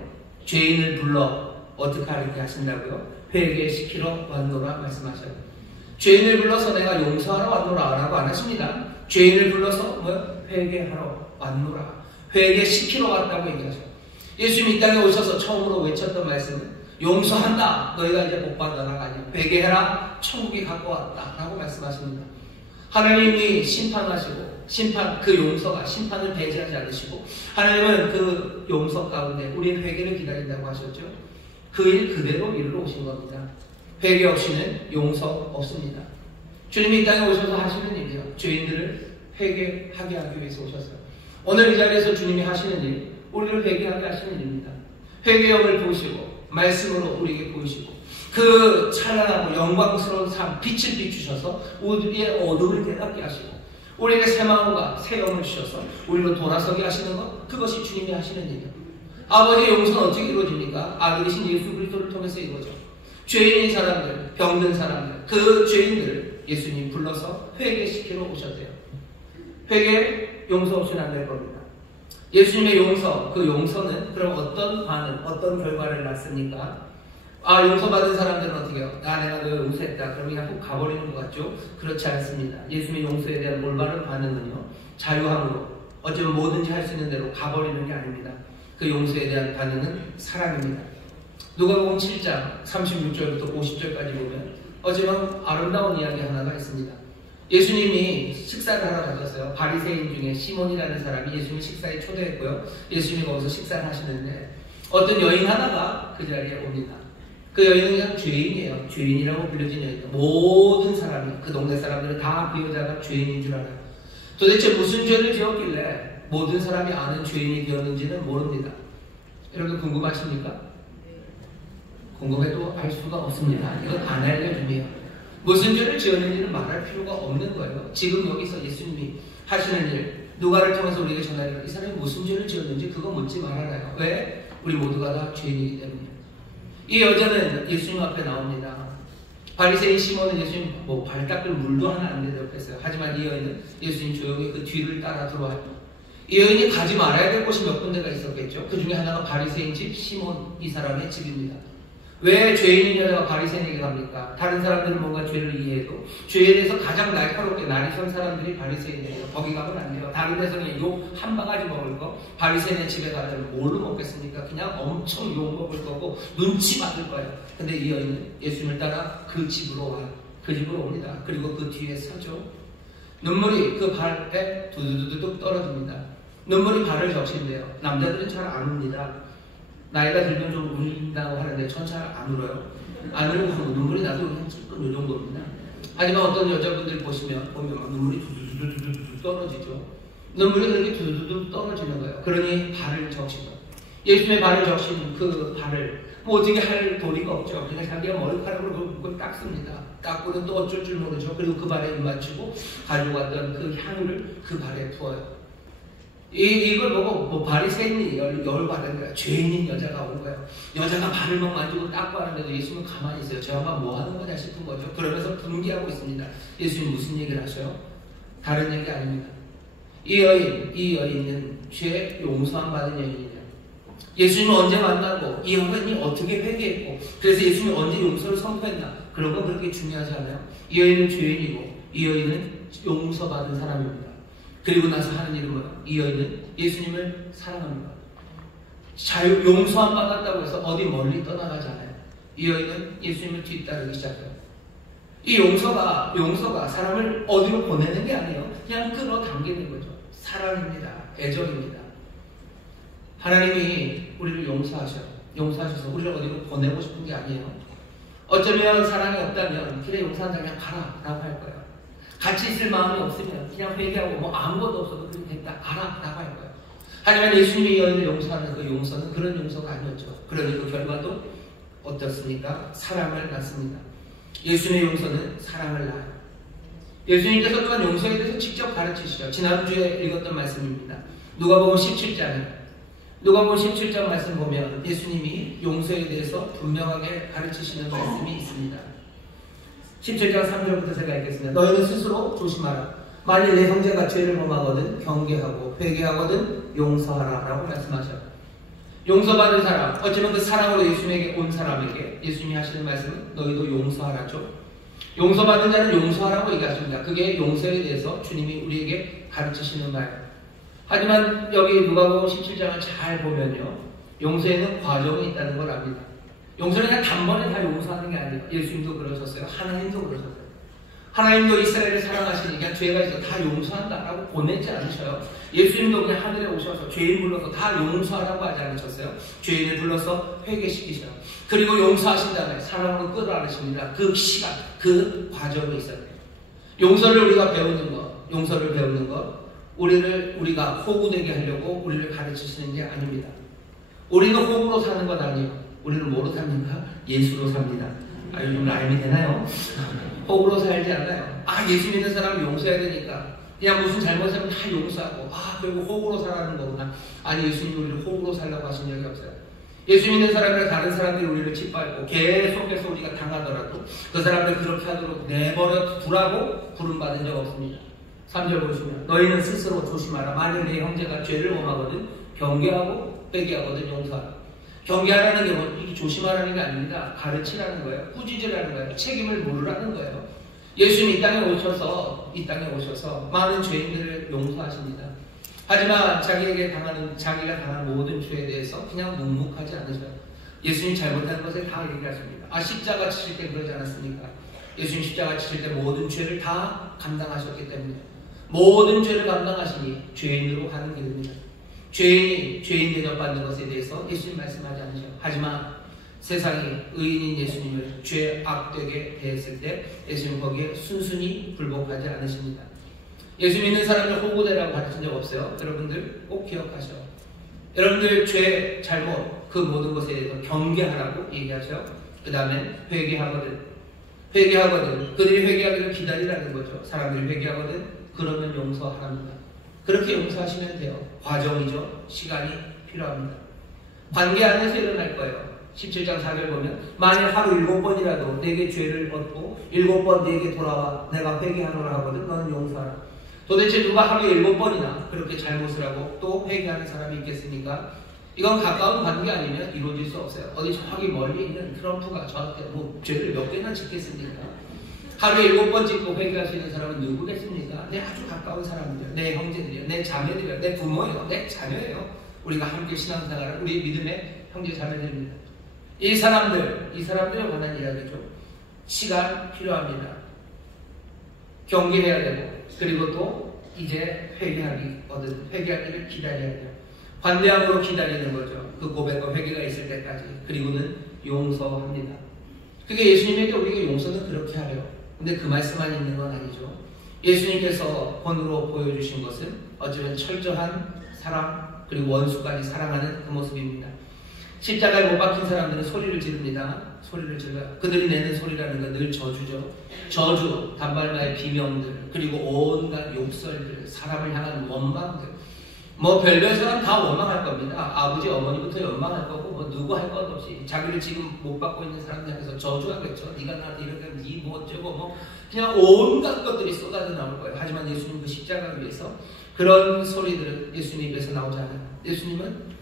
죄인을 불러 어떻게 하게 하신다고요? 회개시키러 왔노라 말씀하셔요. 죄인을 불러서 내가 용서하러 왔노라 라고 안 하십니다. 죄인을 불러서 회개하러 왔노라. 회개시키러 왔다고 얘기하셔요. 예수님이 이 땅에 오셔서 처음으로 외쳤던 말씀은 용서한다. 너희가 이제 복 받아라가 아니야. 회개해라. 천국이 갖고 왔다. 라고 말씀하십니다. 하나님이 심판하시고 그 용서가 심판을 배제하지 않으시고 하나님은 그 용서 가운데 우리의 회개를 기다린다고 하셨죠. 그 일 그대로 이루러 오신 겁니다. 회개 없이는 용서 없습니다. 주님이 이 땅에 오셔서 하시는 일이요. 죄인들을 회개하게 하기 위해서 오셨어요. 오늘 이 자리에서 주님이 하시는 일, 우리를 회개하게 하시는 일입니다. 회개형을 보시고 말씀으로 우리에게 보이시고 그 찬란하고 영광스러운 삶, 빛을 비추셔서 우리의 어둠을 깨닫게 하시고 우리에게 새 마음과 새 영을 주셔서 우리로 돌아서게 하시는 것, 그것이 주님이 하시는 일이에요. 아버지의 용서는 어떻게 이루어집니까? 아들이신 예수 그리스도를 통해서 이루어져. 죄인인 사람들, 병든 사람들, 그 죄인들을 예수님 불러서 회개시키러 오셨대요. 회개, 용서 없이는 안 될 겁니다. 예수님의 용서, 그 용서는 그럼 어떤 반응, 어떤 결과를 낳습니까? 용서받은 사람들은 어떻게 해요? 내가 너 용서했다. 그럼 그냥 꼭 가버리는 것 같죠? 그렇지 않습니다. 예수님의 용서에 대한 올바른 반응은요, 자유함으로, 어쩌면 뭐든지 할 수 있는 대로 가버리는 게 아닙니다. 그 용서에 대한 반응은 사랑입니다. 누가복음 7장 36절부터 50절까지 보면 어쩌면 아름다운 이야기 하나가 있습니다. 예수님이 식사를 하러 가셨어요. 바리새인 중에 시몬이라는 사람이 예수님 식사에 초대했고요. 예수님이 거기서 식사를 하시는데 어떤 여인 하나가 그 자리에 옵니다. 그 여인은 그냥 죄인이에요. 죄인이라고 불려진 여인. 모든 사람이, 그 동네 사람들은 다 그 여자가 죄인인 줄 알아요. 도대체 무슨 죄를 지었길래 모든 사람이 아는 죄인이 되었는지는 모릅니다. 여러분 궁금하십니까? 궁금해도 알 수가 없습니다. 이건 안 알려줍니다. 무슨 죄를 지었는지는 말할 필요가 없는 거예요. 지금 여기서 예수님이 하시는 일, 누가를 통해서 우리에게 전하는 이 사람이 무슨 죄를 지었는지 그거 묻지 말아요. 왜? 우리 모두가 다 죄인이기 때문에. 이 여자는 예수님 앞에 나옵니다. 바리새인 시몬은 예수님 발 닦을 물도 하나 안 대접했어요. 하지만 이 여인은 예수님 조용히 그 뒤를 따라 들어와요. 이 여인이 가지 말아야 될 곳이 몇 군데가 있었겠죠. 그 중에 하나가 바리새인 집 시몬 이 사람의 집입니다. 왜 죄인인 여자가 바리새인에게 갑니까? 다른 사람들은 뭔가 죄를 이해해도 죄에 대해서 가장 날카롭게 날이 선 사람들이 바리새인이에요. 거기 가면 안 돼요. 다른 데서는 욕 한 바가지 먹을 거, 바리새인의 집에 가면 뭘로 먹겠습니까? 그냥 엄청 욕 먹을 거고 눈치 받을 거예요. 근데 이 여인은 예수님을 따라 그 집으로 와요. 그 집으로 옵니다. 그리고 그 뒤에 서죠. 눈물이 그 발에 두두두둑 떨어집니다. 눈물이 발을 적신대요. 남자들은 잘 안 웁니다. 나이가 들면 좀 울린다고 하는데 전 잘 안 울어요. 안 울고 눈물이 나도 그냥 조금 이 정도입니다. 하지만 어떤 여자분들 보면 막 눈물이 두두두두두 떨어지죠. 눈물이 그렇게 두두두두 떨어지는 거예요. 그러니 발을 적시고 예수님의 발을 적신 그 발을 뭐 어떻게 할 도리가 없죠. 그냥 자기가 머리카락으로 그걸 닦습니다. 닦고는 또 어쩔 줄 모르죠. 그리고 그 발에 입 맞추고 가지고 왔던 그 향을 그 발에 부어요. 이걸 보고 바리새인이 열받은 거야. 죄인인 여자가 온 거예요. 여자가 발을 막 만지고 닦고 하는데도 예수님은 가만히 있어요. 저 양반 뭐 하는 거냐 싶은 거죠. 그러면서 분개하고 있습니다. 예수님 무슨 얘기를 하셔요? 다른 얘기 아닙니다. 이 여인은 죄 용서함 받은 여인이에요. 예수님은 언제 만나고 이 여인이 어떻게 회개했고 그래서 예수님이 언제 용서를 선포했나 그런 건 그렇게 중요하지 않아요. 이 여인은 죄인이고 이 여인은 용서받은 사람입니다. 그리고 나서 하는 일은 뭐예요? 이 여인은 예수님을 사랑합니다. 용서함 받았다고 해서 어디 멀리 떠나가지 않아요. 이 여인은 예수님을 뒤따르기 시작해요. 이 용서가 사람을 어디로 보내는 게 아니에요. 그냥 끌어당기는 거죠. 사랑입니다. 애정입니다. 하나님이 우리를 용서하셔서 우리를 어디로 보내고 싶은 게 아니에요. 어쩌면 사랑이 없다면 그래 용서한다 그냥 가라 라고 할 거예요. 같이 있을 마음이 없으면 그냥 회개하고 아무것도 없어도 그냥 됐다 가라 라고 할 거예요. 하지만 예수님이 이 여인을 용서하는 그 용서는 그런 용서가 아니었죠. 그러니 그 결과도 어떻습니까? 사랑을 낳습니다. 예수님의 용서는 사랑을 낳아요. 예수님께서 또한 용서에 대해서 직접 가르치시죠. 지난주에 읽었던 말씀입니다. 누가복음 17장 말씀 보면 예수님이 용서에 대해서 분명하게 가르치시는 말씀이 있습니다. 17장 3절부터 제가 읽겠습니다. 너희는 스스로 조심하라. 만일 내 형제가 죄를 범하거든 경계하고 회개하거든 용서하라 라고 말씀하셔요. 용서받은 사람, 어쩌면 그 사랑으로 예수님에게 온 사람에게 예수님이 하시는 말씀은 너희도 용서하라죠. 용서받은 자는 용서하라고 얘기하십니다. 그게 용서에 대해서 주님이 우리에게 가르치시는 말. 하지만 여기 누가복음 17장을 잘 보면요, 용서에는 과정이 있다는 걸 압니다. 용서는 그냥 단번에 다 용서하는 게 아니에요. 예수님도 그러셨어요. 하나님도 그러셨어요. 하나님도 이스라엘을 사랑하시니 그냥 죄가 있어 다 용서한다라고 보내지 않으셔요. 예수님도 그냥 하늘에 오셔서 죄인 불러서 다 용서하라고 하지 않으셨어요. 죄인을 불러서 회개시키셔요. 그리고 용서하신 다음에 사랑으로 끌어안으십니다. 그 시간, 그 과정이 있어요. 용서를 배우는 것, 우리가 호구되게 하려고 우리를 가르치시는 게 아닙니다. 우리는 호구로 사는 건 아니에요. 우리는 뭐로 삽니까? 예수로 삽니다. 요즘 라임이 되나요? 호구로 살지 않아요. 예수 믿는 사람은 용서해야 되니까 그냥 무슨 잘못하면 다 용서하고 그리고 호구로 살라는 거구나. 아니, 예수님이 우리를 호구로 살라고 하신 적이 없어요. 예수 믿는 사람이랑 다른 사람들이 우리를 짓밟고 계속해서 우리가 당하더라도 그 사람들 그렇게 하도록 내버려 두라고 부름받은 적 없습니다. 3절 보시면 너희는 스스로 조심하라. 만일 내 형제가 죄를 범하거든 경계하고 회개하거든 용서하라. 경계하라는 게 이게 조심하라는 게 아닙니다. 가르치라는 거예요. 꾸짖으라는 거예요. 책임을 물으라는 거예요. 예수님이 이 땅에 오셔서 많은 죄인들을 용서하십니다. 하지만 자기가 당한 모든 죄에 대해서 그냥 묵묵하지 않으셔요. 예수님 잘못한 것에 다 얘기하십니다. 십자가 지실 때 그러지 않았습니까? 예수님 십자가 지실 때 모든 죄를 다 감당하셨기 때문에 모든 죄를 감당하시니 죄인으로 가는 길입니다. 죄인 대접받는 것에 대해서 예수님 말씀하지 않으셔요. 하지만 세상이 의인인 예수님을 죄 악되게 대했을 때 예수님 거기에 순순히 불복하지 않으십니다. 예수 믿는 사람을 호구대라고 가르친 적 없어요. 여러분들 꼭 기억하셔. 여러분들 죄, 잘못 그 모든 것에 대해서 경계하라고 얘기하셔. 그 다음에 회개하거든. 그들이 회개하기를 기다리라는 거죠. 사람들이 회개하거든. 그러면 용서합니다. 그렇게 용서하시면 돼요. 과정이죠. 시간이 필요합니다. 관계 안에서 일어날 거예요. 17장 4절 보면 만일 하루 7번이라도 내게 죄를 얻고 7번 내게 돌아와 내가 회개하노라 하거든 너는 용서하라. 도대체 누가 하루에 7번이나 그렇게 잘못을 하고 또 회개하는 사람이 있겠습니까? 이건 가까운 관계 아니면 이루어질 수 없어요. 어디 저기 멀리 있는 트럼프가 저한테 뭐 죄를 몇 개나 짓겠습니까? 하루에 7번 짓고 회개할 수 있는 사람은 누구겠습니까? 내 아주 가까운 사람들, 내 형제들이요, 내 자매들이요, 내 부모예요, 내 자녀예요. 우리가 함께 신앙생활을 우리 믿음의 형제 자매들입니다. 이 사람들에 관한 이야기죠. 시간 필요합니다. 경계해야 되고 그리고 또 이제 회개하기를 기다려야 돼요. 관대함으로 기다리는 거죠. 그 고백과 회개가 있을 때까지. 그리고는 용서합니다. 그게 예수님에게 우리에게 용서는 그렇게 하래요. 근데 그 말씀만 있는 건 아니죠. 예수님께서 본으로 보여주신 것은 어쩌면 철저한 사랑 그리고 원수까지 사랑하는 그 모습입니다. 십자가에 못 박힌 사람들은 소리를 지릅니다. 소리를 질러요. 그들이 내는 소리라는 건 늘 저주죠. 저주, 단발마의 비명들, 그리고 온갖 욕설들, 사람을 향한 원망들. 뭐 별별 사람 다 원망할 겁니다. 아버지, 어머니부터 원망할 거고 뭐 누구 할 것 없이 자기를 지금 못 받고 있는 사람들 향해서 저주하겠죠. 네가 나한테 이렇게 하면 네 뭐 어쩌고 뭐 그냥 온갖 것들이 쏟아져 나올 거예요. 하지만 예수님 그 십자가를 위해서 그런 소리들은 예수님 입에서 나오지 않아요. 예수님은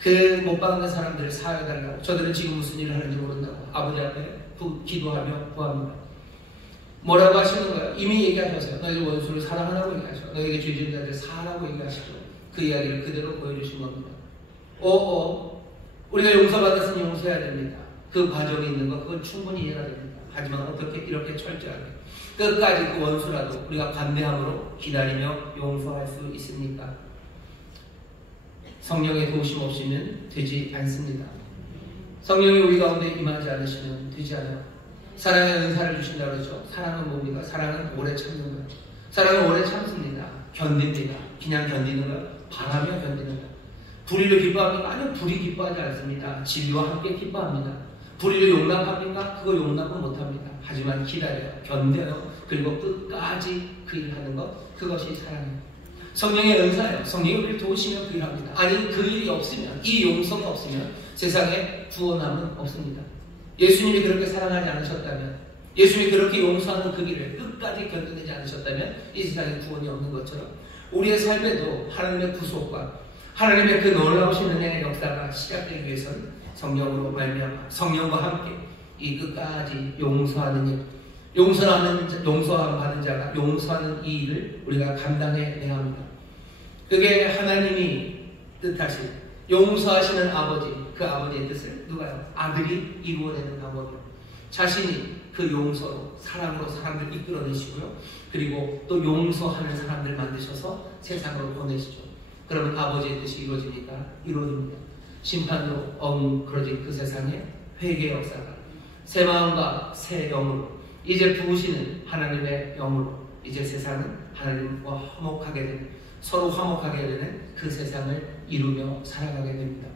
그 못 박는 사람들을 사여달라고 저들은 지금 무슨 일을 하는지 모른다고 아버지 앞에 기도하며 구합니다. 뭐라고 하시는 거예요? 이미 얘기하셨어요. 너희들 원수를 사랑하라고 얘기하시고 너희에게 죄 지은 자들 사하라고 얘기하시고 그 이야기를 그대로 보여주신 겁니다. 우리가 용서받았으니 용서해야 됩니다. 그 과정이 있는 것 그건 충분히 이해가 됩니다. 하지만 어떻게 이렇게 철저하게 끝까지 그 원수라도 우리가 관대함으로 기다리며 용서할 수 있습니까? 성령의 도우심 없이는 되지 않습니다. 성령이 우리 가운데 임하지 않으시면 되지 않아요. 사랑의 은사를 주신다고 그러죠. 사랑은 뭡니까? 사랑은 오래 참는 거예요. 사랑은 오래 참습니다. 견딥니다. 그냥 견디는 거예요. 바라며 견디는 거예요. 불의를 기뻐합니까? 아니요. 불의 기뻐하지 않습니다. 진리와 함께 기뻐합니다. 불의를 용납합니까? 그거 용납은 못합니다. 하지만 기다려요. 견뎌요. 그리고 끝까지 그 일을 하는 것 그것이 사랑이에요. 성령의 은사예요. 성령이 우리를 도우시면 그 일을 합니다. 아니 그 일이 없으면 이 용서가 없으면 세상에 구원함은 없습니다. 예수님이 그렇게 사랑하지 않으셨다면 예수님이 그렇게 용서하는 그 길을 끝까지 견뎌내지 않으셨다면 이 세상에 구원이 없는 것처럼 우리의 삶에도 하나님의 구속과 하나님의 그 놀라우신 은혜의 역사가 시작되기 위해서는 성령으로 말미암아 성령과 함께 이 끝까지 용서하는 일 용서함 받은 자가 용서하는 이 일을 우리가 감당해내야 합니다. 그게 하나님이 뜻하신 용서하시는 아버지 그 아버지의 뜻을 누가요? 아들이 이루어내는 방법으로 자신이 그 용서로 사랑으로 사람들 이끌어내시고요. 그리고 또 용서하는 사람들 만드셔서 세상으로 보내시죠. 그러면 아버지의 뜻이 이루어지니까 이루어집니다. 심판으로 엉클어진 그 세상에 회개의 역사가 새 마음과 새 영으로 이제 부으시는 하나님의 영으로 이제 세상은 하나님과 화목하게 되는 서로 화목하게 되는 그 세상을 이루며 살아가게 됩니다.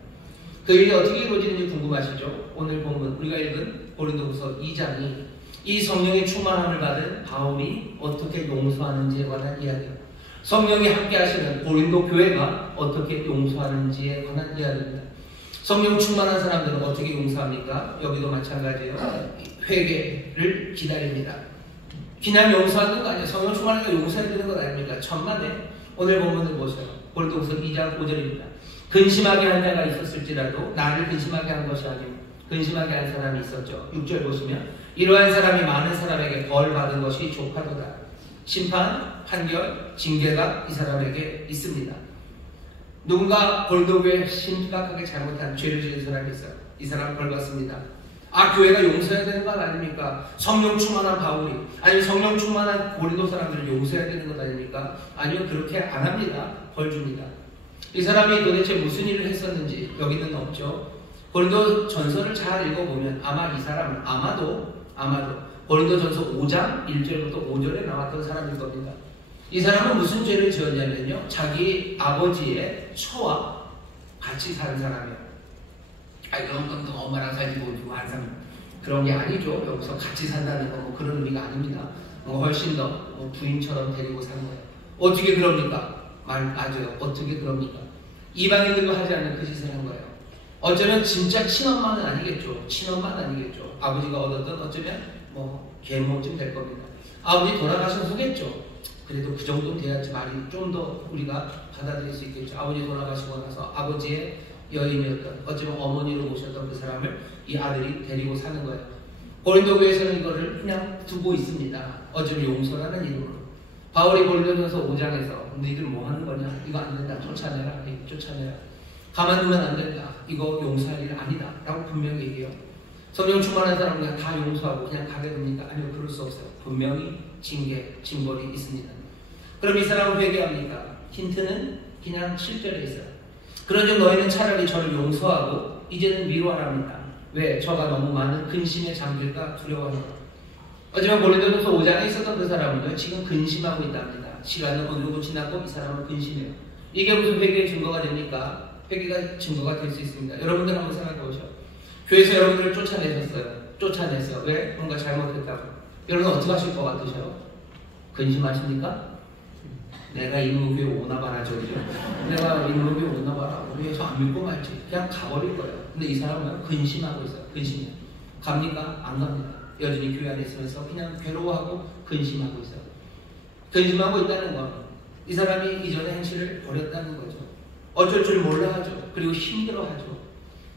그 일이 어떻게 이루어지는지 궁금하시죠? 오늘 본문 우리가 읽은 고린도후서 2장이 이 성령의 충만함을 받은 바울이 어떻게 용서하는지에 관한 이야기입니다. 성령이 함께 하시는 고린도 교회가 어떻게 용서하는지에 관한 이야기입니다. 성령 충만한 사람들은 어떻게 용서합니까? 여기도 마찬가지예요. 회개를 기다립니다. 그냥 용서하는 거 아니에요. 성령 충만하니까 용서해야 되는 건 아닙니까? 천만에 오늘 본문을 보세요. 고린도후서 2장 5절입니다. 근심하게 한 자가 있었을지라도 나를 근심하게 한 것이 아니고 근심하게 한 사람이 있었죠. 6절 보시면 이러한 사람이 많은 사람에게 벌 받은 것이 족하도다. 심판, 판결, 징계가 이 사람에게 있습니다. 누군가 고린도교회에 심각하게 잘못한 죄를 지은 사람이 있어요. 이 사람 벌 받습니다. 교회가 용서해야 되는 건 아닙니까? 성령 충만한 바울이 아니면 성령 충만한 고린도 사람들을 용서해야 되는 것 아닙니까? 아니요, 그렇게 안 합니다. 벌 줍니다. 이 사람이 도대체 무슨 일을 했었는지 여기는 없죠. 고린도 전서를 잘 읽어보면 아마 이 사람은 아마도 고린도 전서 5장 1절부터 5절에 나왔던 사람일 겁니다. 이 사람은 무슨 죄를 지었냐면요, 자기 아버지의 처와 같이 사는 사람이에요. 그런 건 엄마랑 살지 뭐 항상 그런 게 아니죠. 여기서 같이 산다는 건 뭐 그런 의미가 아닙니다. 훨씬 더 부인처럼 데리고 사는 거예요. 어떻게 그럽니까? 맞아요. 어떻게 그럽니까? 이방인들도 하지 않는 그 짓을 한 거예요. 어쩌면 진짜 친엄마는 아니겠죠. 친엄마는 아니겠죠. 아버지가 얻었던 어쩌면 계모쯤 될 겁니다. 아버지 돌아가신 후겠죠. 그래도 그 정도는 돼야지 말이 좀 더 우리가 받아들일 수 있겠죠. 아버지 돌아가시고 나서 아버지의 여인이었던, 어쩌면 어머니로 모셨던 그 사람을 이 아들이 데리고 사는 거예요. 고린도 교회에서는 이거를 그냥 두고 있습니다. 어쩌면 용서라는 이름으로. 바울이 고린도전서 5장에서 너희들 뭐 하는 거냐? 이거 안 된다. 쫓아내라. 쫓아내라. 가만두면 안 된다. 이거 용서할 일 아니다. 라고 분명히 얘기해요. 성령 충만한 사람은 그냥 다 용서하고 그냥 가게 됩니까? 아니요, 그럴 수 없어요. 분명히 징벌이 있습니다. 그럼 이 사람은 회개합니까? 힌트는 그냥 7절에 있어요. 그런즉 너희는 차라리 저를 용서하고 이제는 위로하랍니다. 왜? 저가 너무 많은 근심에 잠길까 두려워합니다. 하지만 고린도전서 5장에 있었던 그 사람은 지금 근심하고 있답니다. 시간은 어느 정도 지났고 이 사람은 근심해요. 이게 무슨 회개의 증거가 됩니까? 회개가 증거가 될 수 있습니다. 여러분들 한번 생각해 보셔. 교회에서 여러분들을 쫓아냈어요. 왜? 뭔가 잘못했다고. 여러분 어떻게 하실 것 같으셔요? 근심하십니까? 내가 인문교회 오나 봐라 저기죠. 내가 인문교회 오나 봐라. 왜 저 안 믿고 말지. 그냥 가버릴 거예요. 근데 이 사람은 근심하고 있어요. 근심이에요. 갑니까? 안 갑니다. 여전히 교회 안에 있으면서 그냥 괴로워하고 근심하고 있어요. 근심하고 있다는 건 이 사람이 이전의 행실을 버렸다는 거죠. 어쩔 줄 몰라 하죠. 그리고 힘들어 하죠.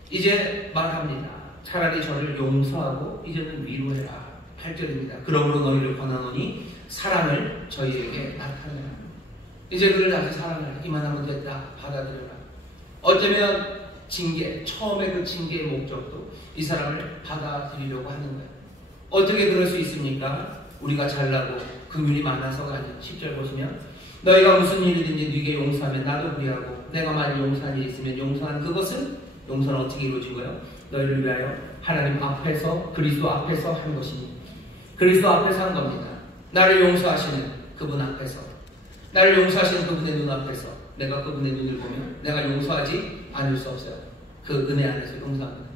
이제 말합니다. 차라리 저를 용서하고 이제는 위로해라. 8절입니다. 그러므로 너희를 권하노니 사랑을 저희에게 나타내라. 이제 그를 다시 사랑하라. 이만하면 됐다. 받아들여라. 어쩌면 처음에 그 징계의 목적도 이 사람을 받아들이려고 하는 거예요. 어떻게 그럴 수 있습니까? 우리가 잘나고 긍휼이 많아서가 아니에요. 10절 보시면 너희가 무슨 일이든지 네게 용서하면 나도 그리하고 내가 만일 용서한 일이 있으면 용서한 그것은 용서는 어떻게 이루어진 거예요? 너희를 위하여 하나님 앞에서 그리스도 앞에서 한 것이니 그리스도 앞에서 한 겁니다. 나를 용서하시는 그분 앞에서 나를 용서하시는 그분의 눈 앞에서 내가 그분의 눈을 보면 내가 용서하지 않을 수 없어요. 그 은혜 안에서 용서합니다.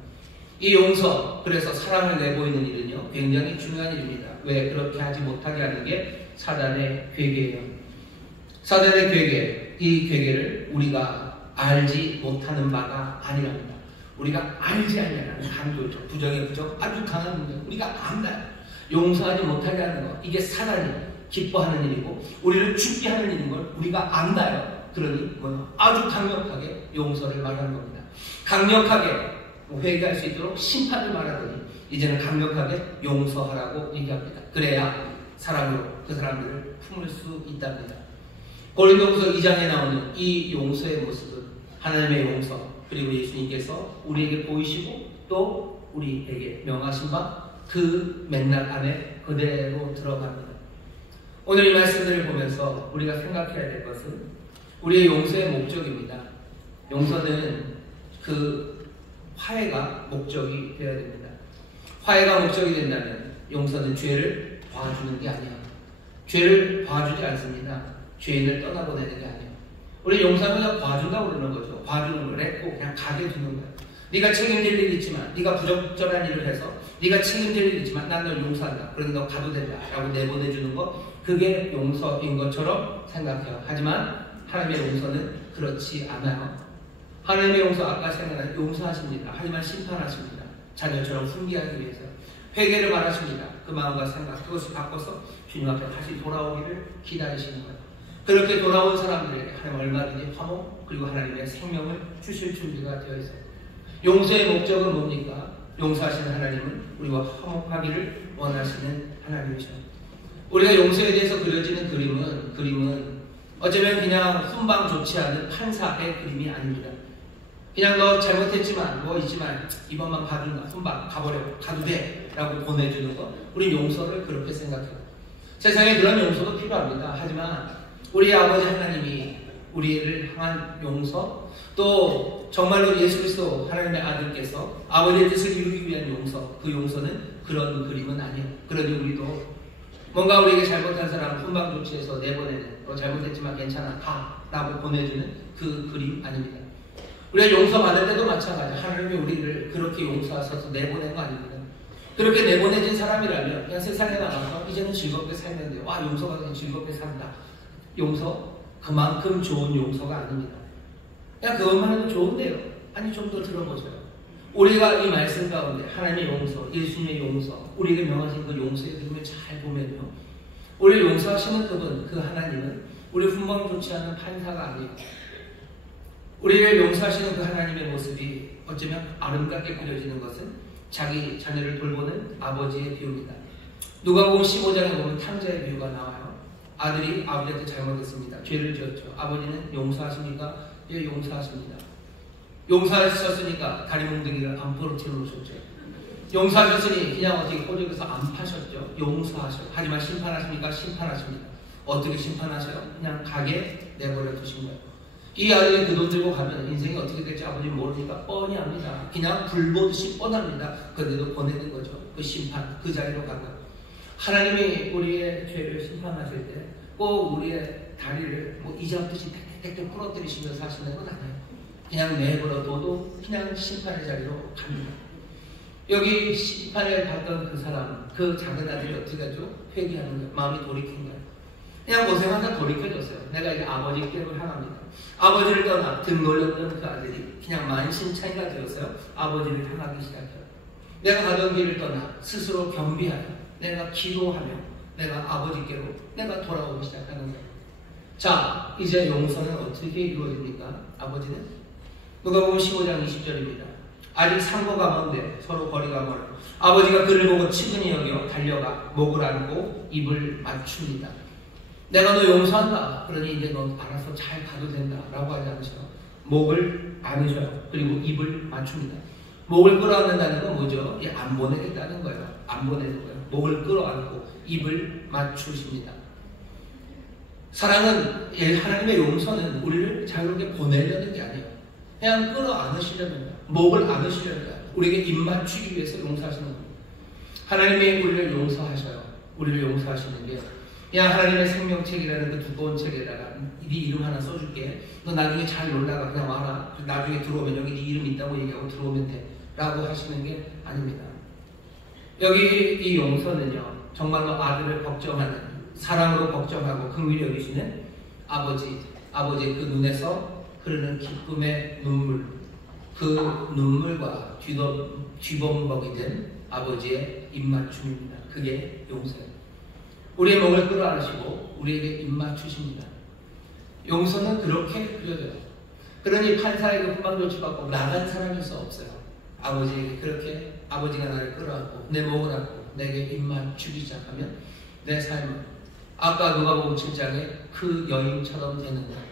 이 용서, 그래서 사랑을 내보이는 일은요 굉장히 중요한 일입니다. 왜? 그렇게 하지 못하게 하는 게 사단의 괴계예요. 사단의 괴계, 이 괴계를 우리가 알지 못하는 바가 아니랍니다. 우리가 알지 않냐는 강조죠. 부정의 부정, 아주 강한 문제. 우리가 안다요. 용서하지 못하게 하는 것, 이게 사단이 기뻐하는 일이고 우리를 죽게 하는 일인 걸 우리가 안다요. 그러니 아주 강력하게 용서를 말하는 겁니다. 강력하게 회개할 수 있도록 심판을 말하더니 이제는 강력하게 용서하라고 얘기합니다. 그래야 사랑으로 그 사람들을 품을 수 있답니다. 고린도후서 2장에 나오는 이 용서의 모습은 하나님의 용서, 그리고 예수님께서 우리에게 보이시고 또 우리에게 명하신 바 그 맥락 안에 그대로 들어갑니다. 오늘 이 말씀들을 보면서 우리가 생각해야 될 것은 우리의 용서의 목적입니다. 용서는 그 화해가 목적이 되어야 됩니다. 화해가 목적이 된다면 용서는 죄를 봐주는 게 아니에요. 죄를 봐주지 않습니다. 죄인을 떠나보내는 게 아니에요. 우리 용서는 그냥 봐준다고 그러는 거죠. 봐주는 걸 했고 그냥 가게 두는 거예요. 네가 책임질 일이 있지만, 네가 부적절한 일을 해서 네가 책임질 일이 있지만 난 널 용서한다. 그러니 너 가도 된다 라고 내보내주는 거, 그게 용서인 것처럼 생각해요. 하지만 하나님의 용서는 그렇지 않아요. 하나님의 용서, 아까 생각한 용서하십니다. 하지만 심판하십니다. 자녀처럼 훈계하기 위해서 회개를 바라십니다. 그 마음과 생각, 그것을 바꿔서 주님 앞에 다시 돌아오기를 기다리시는 거예요. 그렇게 돌아온 사람들에게 하나님 얼마든지 화목, 그리고 하나님의 생명을 주실 준비가 되어 있어요. 용서의 목적은 뭡니까? 용서하시는 하나님은 우리와 화목하기를 원하시는 하나님이죠. 우리가 용서에 대해서 그려지는 그림은 어쩌면 그냥 훈방 좋지 않은 판사의 그림이 아닙니다. 그냥 너 잘못했지만 뭐 있지만 이번만 봐준다, 훈방 가버려, 가도 돼 라고 보내주는 거, 우리 용서를 그렇게 생각해요. 세상에 그런 용서도 필요합니다. 하지만 우리 아버지 하나님이 우리를 향한 용서, 또 정말로 예수 그리스도 하나님의 아들께서 아버지의 뜻을 이루기 위한 용서, 그 용서는 그런 그림은 아니에요. 그러니 우리도 뭔가 우리에게 잘못한 사람 훈방 조치해서 내보내는, 잘못했지만 괜찮아 가 라고 보내주는 그 그림 아닙니다. 우리가 용서받을 때도 마찬가지. 하나님이 우리를 그렇게 용서하셔서 내보낸 거 아닙니다. 그렇게 내보내진 사람이라면 그냥 세상에 나가서 이제는 즐겁게 살면 돼요. 와, 용서받으면 즐겁게 산다. 용서 그만큼 좋은 용서가 아닙니다. 그냥 그것만 해도 좋은데요. 아니, 좀 더 들어보세요. 우리가 이 말씀 가운데 하나님의 용서, 예수님의 용서, 우리에게 명하신 그 용서의 그림을 잘 보면요, 우리를 용서하시는 그분, 그 하나님은 우리 훈방 좋지 않은 판사가 아니에요. 우리를 용서하시는 그 하나님의 모습이 어쩌면 아름답게 그려지는 것은 자기 자녀를 돌보는 아버지의 비유입니다. 누가복음 15장에 보면 탕자의 비유가 나와요. 아들이 아버지한테 잘못했습니다. 죄를 지었죠. 아버지는 용서하십니까? 예, 용서하십니다. 용서하셨으니까 다리 몽둥이를 안 부러뜨려 놓으셨죠. 용서하셨으니 그냥 어떻게 호적에서 안 파셨죠. 용서하셔. 하지만 심판하십니까? 심판하십니다. 어떻게 심판하셔요? 그냥 가게 내버려 두신 거예요. 이 아들이 그 돈 들고 가면 인생이 어떻게 될지 아버지는 모르니까 뻔히 합니다. 그냥 불 보듯이 뻔합니다. 그런데도 보내는 거죠. 그 심판, 그 자리로 간 거예요. 하나님이 우리의 죄를 심판하실 때 꼭 우리의 다리를 뭐 이잡듯이 땡땡땡 부러뜨리시면서 하시는 건 아니에요. 그냥 내버려 둬도 그냥 심판의 자리로 갑니다. 여기 심판을 받던 그 사람, 그 작은 아들이 어떻게 하죠? 회개하는 거예요. 마음이 돌이킨 거예요. 그냥 고생하다 돌이켜졌어요. 내가 이제 아버지께로 향합니다. 아버지를 떠나 등 놀렸던 그 아들이 그냥 만신창이가 되었어요. 아버지를 향하기 시작해요. 내가 가던 길을 떠나 스스로 겸비하여 내가 기도하며 내가 아버지께로 내가 돌아오기 시작하는 거예요. 자, 이제 용서는 어떻게 이루어집니까? 아버지는 누가복음 15장 20절입니다. 아직 상고가 먼데 서로 거리가 멀어 아버지가 그를 보고 측은히 여겨 달려가 목을 안고 입을 맞춥니다. 내가 너 용서한다. 그러니 이제 너 알아서 잘 가도 된다. 라고 하지 않으셔요. 목을 안으셔요. 그리고 입을 맞춥니다. 목을 끌어안는다는 건 뭐죠? 안 보내겠다는 거예요. 안 보내는 거예요. 목을 끌어안고 입을 맞추십니다. 사랑은, 하나님의 용서는 우리를 자유롭게 보내려는 게 아니에요. 그냥 끌어안으시려는 거예요. 목을 안으시려는 거예요. 우리에게 입 맞추기 위해서 용서하시는 거예요. 하나님이 우리를 용서하셔요. 우리를 용서하시는 게 그냥 하나님의 생명책이라는 그 두꺼운 책에다가 네 이름 하나 써줄게. 너 나중에 잘 놀다가 그냥 와라. 나중에 들어오면 여기 네 이름 있다고 얘기하고 들어오면 돼. 라고 하시는 게 아닙니다. 여기 이 용서는요, 정말로 아들을 걱정하는, 사랑으로 걱정하고 긍휼히 여기시는 아버지의 그 눈에서 흐르는 기쁨의 눈물, 그 눈물과 뒤범벅이 된 아버지의 입맞춤입니다. 그게 용서예요. 우리의 목을 끌어안으시고 우리에게 입맞추십니다. 용서는 그렇게 그려져요. 그러니 판사에게 훈방 조치받고 나간 사람일 수 없어요. 아버지에게 그렇게 아버지가 나를 끌어안고 내 목을 안고 내게 입맞추기 시작하면 내 삶은 아까 누가복음 7장에 그 여인처럼 되는 거예요.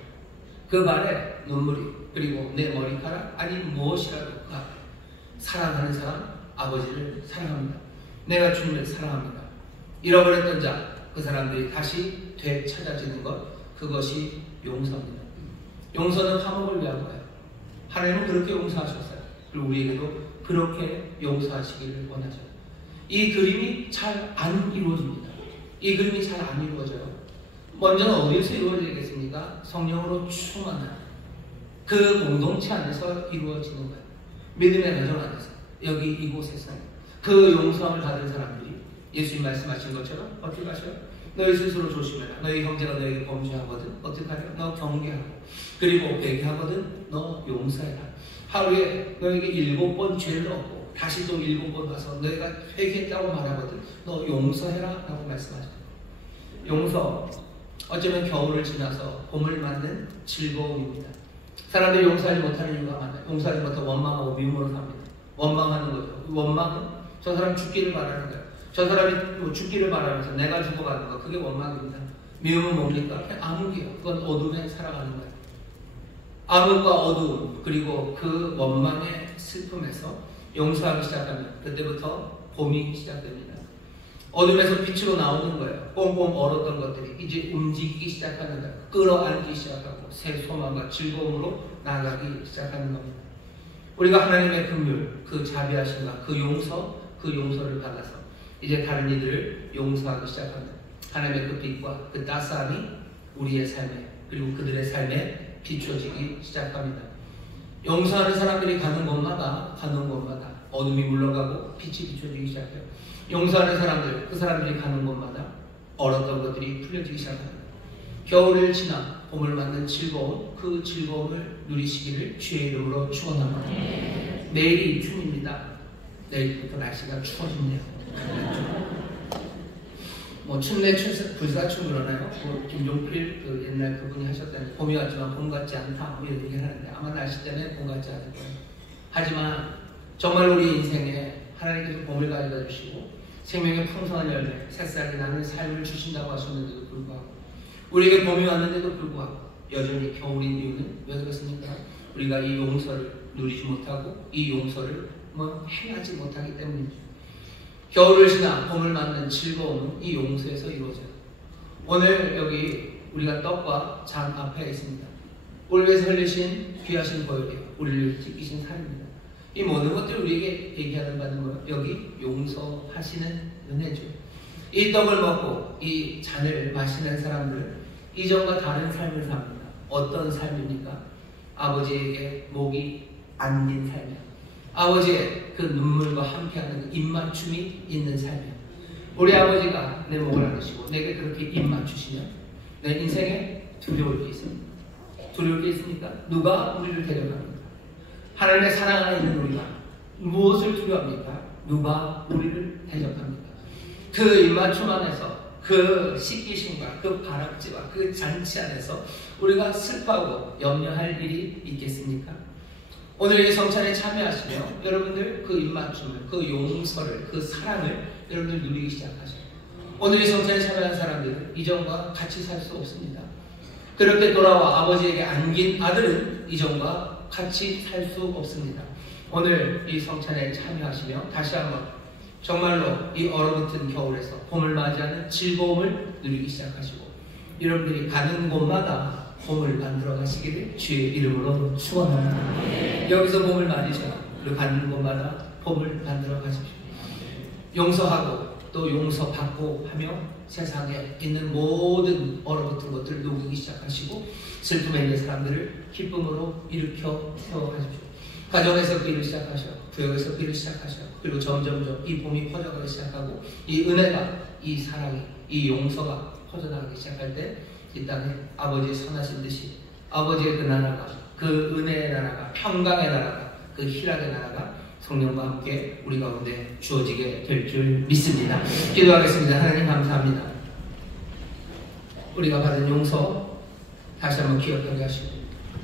그 말에 눈물이, 그리고 내 머리카락 아니 무엇이라도가 사랑하는 사람, 아버지를 사랑합니다. 내가 주님을 사랑합니다. 잃어버렸던 자, 그 사람들이 다시 되찾아지는 것, 그것이 용서입니다. 용서는 화목을 위한 거예요. 하나님은 그렇게 용서하셨어요. 그리고 우리에게도 그렇게 용서하시기를 원하죠. 이 그림이 잘 안 이루어집니다. 이 그림이 잘 안 이루어져요. 먼저는 어디에서 이루어지겠습니까? 성령으로 충만한 그 공동체 안에서 이루어지는 거예요. 믿음의 가정 안에서, 여기 이곳에서 그 용서함을 받은 사람들이 예수님 말씀하신 것처럼 어떻게 하셔요? 너희 스스로 조심해라. 너희 형제가 너에게 범죄하거든 어떻게 하려? 너 경계하고, 그리고 회개하거든 너 용서해라. 하루에 너에게 7번 죄를 얻고 다시 또 7번 가서 너희가 회개했다고 말하거든 너 용서해라 라고 말씀하셨어요. 용서, 어쩌면 겨울을 지나서 봄을 맞는 즐거움입니다. 사람들이 용서하지 못하는 이유가 많아요. 용서하지 못하고 원망하고 미움으로 삽니다. 원망하는 거죠. 원망은 저 사람 죽기를 바라는 거예요. 저 사람이 죽기를 바라면서 내가 죽어가는 거, 그게 원망입니다. 미움은 뭡니까? 그냥 암흑이에요. 그건 어둠에 살아가는 거예요. 암흑과 어두움, 그리고 그 원망의 슬픔에서 용서하기 시작하면 그때부터 봄이 시작됩니다. 어둠에서 빛으로 나오는 거예요. 꽁꽁 얼었던 것들이 이제 움직이기 시작하는 거예요. 끌어안기 시작하고 새 소망과 즐거움으로 나아가기 시작하는 겁니다. 우리가 하나님의 긍휼, 그 자비하심과 그 용서를 받아서 이제 다른 이들을 용서하기 시작합니다. 하나님의 그 빛과 그 따스함이 우리의 삶에 그리고 그들의 삶에 비춰지기 시작합니다. 용서하는 사람들이 가는 곳마다 어둠이 물러가고 빛이 비춰지기 시작해요. 용서하는 사람들, 그 사람들이 가는 곳마다 얼었던 것들이 풀려지기 시작합니다. 겨울을 지나 봄을 맞는 즐거움, 그 즐거움을 누리시기를 주의 이름으로 축원합니다. 내일이 춤입니다. 내일부터 날씨가 추워지네요. 춘내 불사춤 그러나요? 김종필 그 옛날 그분이 하셨다는 봄이 왔지만 봄 같지 않다 이런 얘기를 하는데 아마 날씨 때문에 봄 같지 않을 거예요. 하지만 정말 우리 인생에 하나님께서 봄을 가져다 주시고 생명의 풍성한 열매, 새싹이 나는 삶을 주신다고 하셨는데도 불구하고 우리에게 봄이 왔는데도 불구하고 여전히 겨울인 이유는 왜 그렇습니까? 우리가 이 용서를 누리지 못하고 이 용서를 행하지 못하기 때문이죠. 겨울을 지나 봄을 맞는 즐거움은 이 용서에서 이루어져요. 오늘 여기 우리가 떡과 잔 앞에 있습니다. 우리 위해서 흘리신 귀하신 보혈이에요. 우리를 지키신 살입니다. 이 모든 것들을 우리에게 얘기하는 바는 뭐예요? 여기 용서하시는 은혜죠. 이 떡을 먹고 이 잔을 마시는 사람들은 이전과 다른 삶을 삽니다. 어떤 삶입니까? 아버지에게 목이 안긴 삶이에요. 아버지의 그 눈물과 함께하는 그 입맞춤이 있는 삶이에요. 우리 아버지가 내 목을 안으시고 내게 그렇게 입맞추시면 내 인생에 두려울 게 있습니다. 두려울 게 있습니까? 누가 우리를 데려갑니까? 하나님의 사랑 안에 있는 우리가 무엇을 두려워합니까? 누가 우리를 대적합니까? 그 입맞춤 안에서 그 씻기심과 그 바락지와 그 잔치 안에서 우리가 슬퍼하고 염려할 일이 있겠습니까? 오늘 이 성찬에 참여하시며 여러분들 그 입맞춤을, 그 용서를, 그 사랑을 여러분들 누리기 시작하셔요. 오늘 이 성찬에 참여한 사람들은 이전과 같이 살 수 없습니다. 그렇게 돌아와 아버지에게 안긴 아들은 이전과 같이 살 수 없습니다. 오늘 이 성찬에 참여하시며 다시 한번 정말로 이 얼어붙은 겨울에서 봄을 맞이하는 즐거움을 누리기 시작하시고 여러분들이 가는 곳마다 봄을 만들어 가시기를 주의 이름으로 축원합니다. 여기서 봄을 맞으셔 그리고 가는 곳마다 봄을 만들어 가십시오. 용서하고 또 용서받고 하며 세상에 있는 모든 얼어붙은 것들을 녹이기 시작하시고 슬픔에 있는 사람들을 기쁨으로 일으켜 세워가십시오. 가정에서 그 일을 시작하셔, 구역에서 그 일을 시작하셔. 그리고 점점점 이 봄이 퍼져가기 시작하고 이 은혜가, 이 사랑이, 이 용서가 퍼져나가기 시작할 때 이 땅에 아버지의 선하신 듯이 아버지의 그 나라가, 그 은혜의 나라가, 평강의 나라가, 그 희락의 나라가 성령과 함께 우리 가운데 주어지게 될 줄 믿습니다. 기도하겠습니다. 하나님 감사합니다. 우리가 받은 용서 다시 한번 기억하게 하시고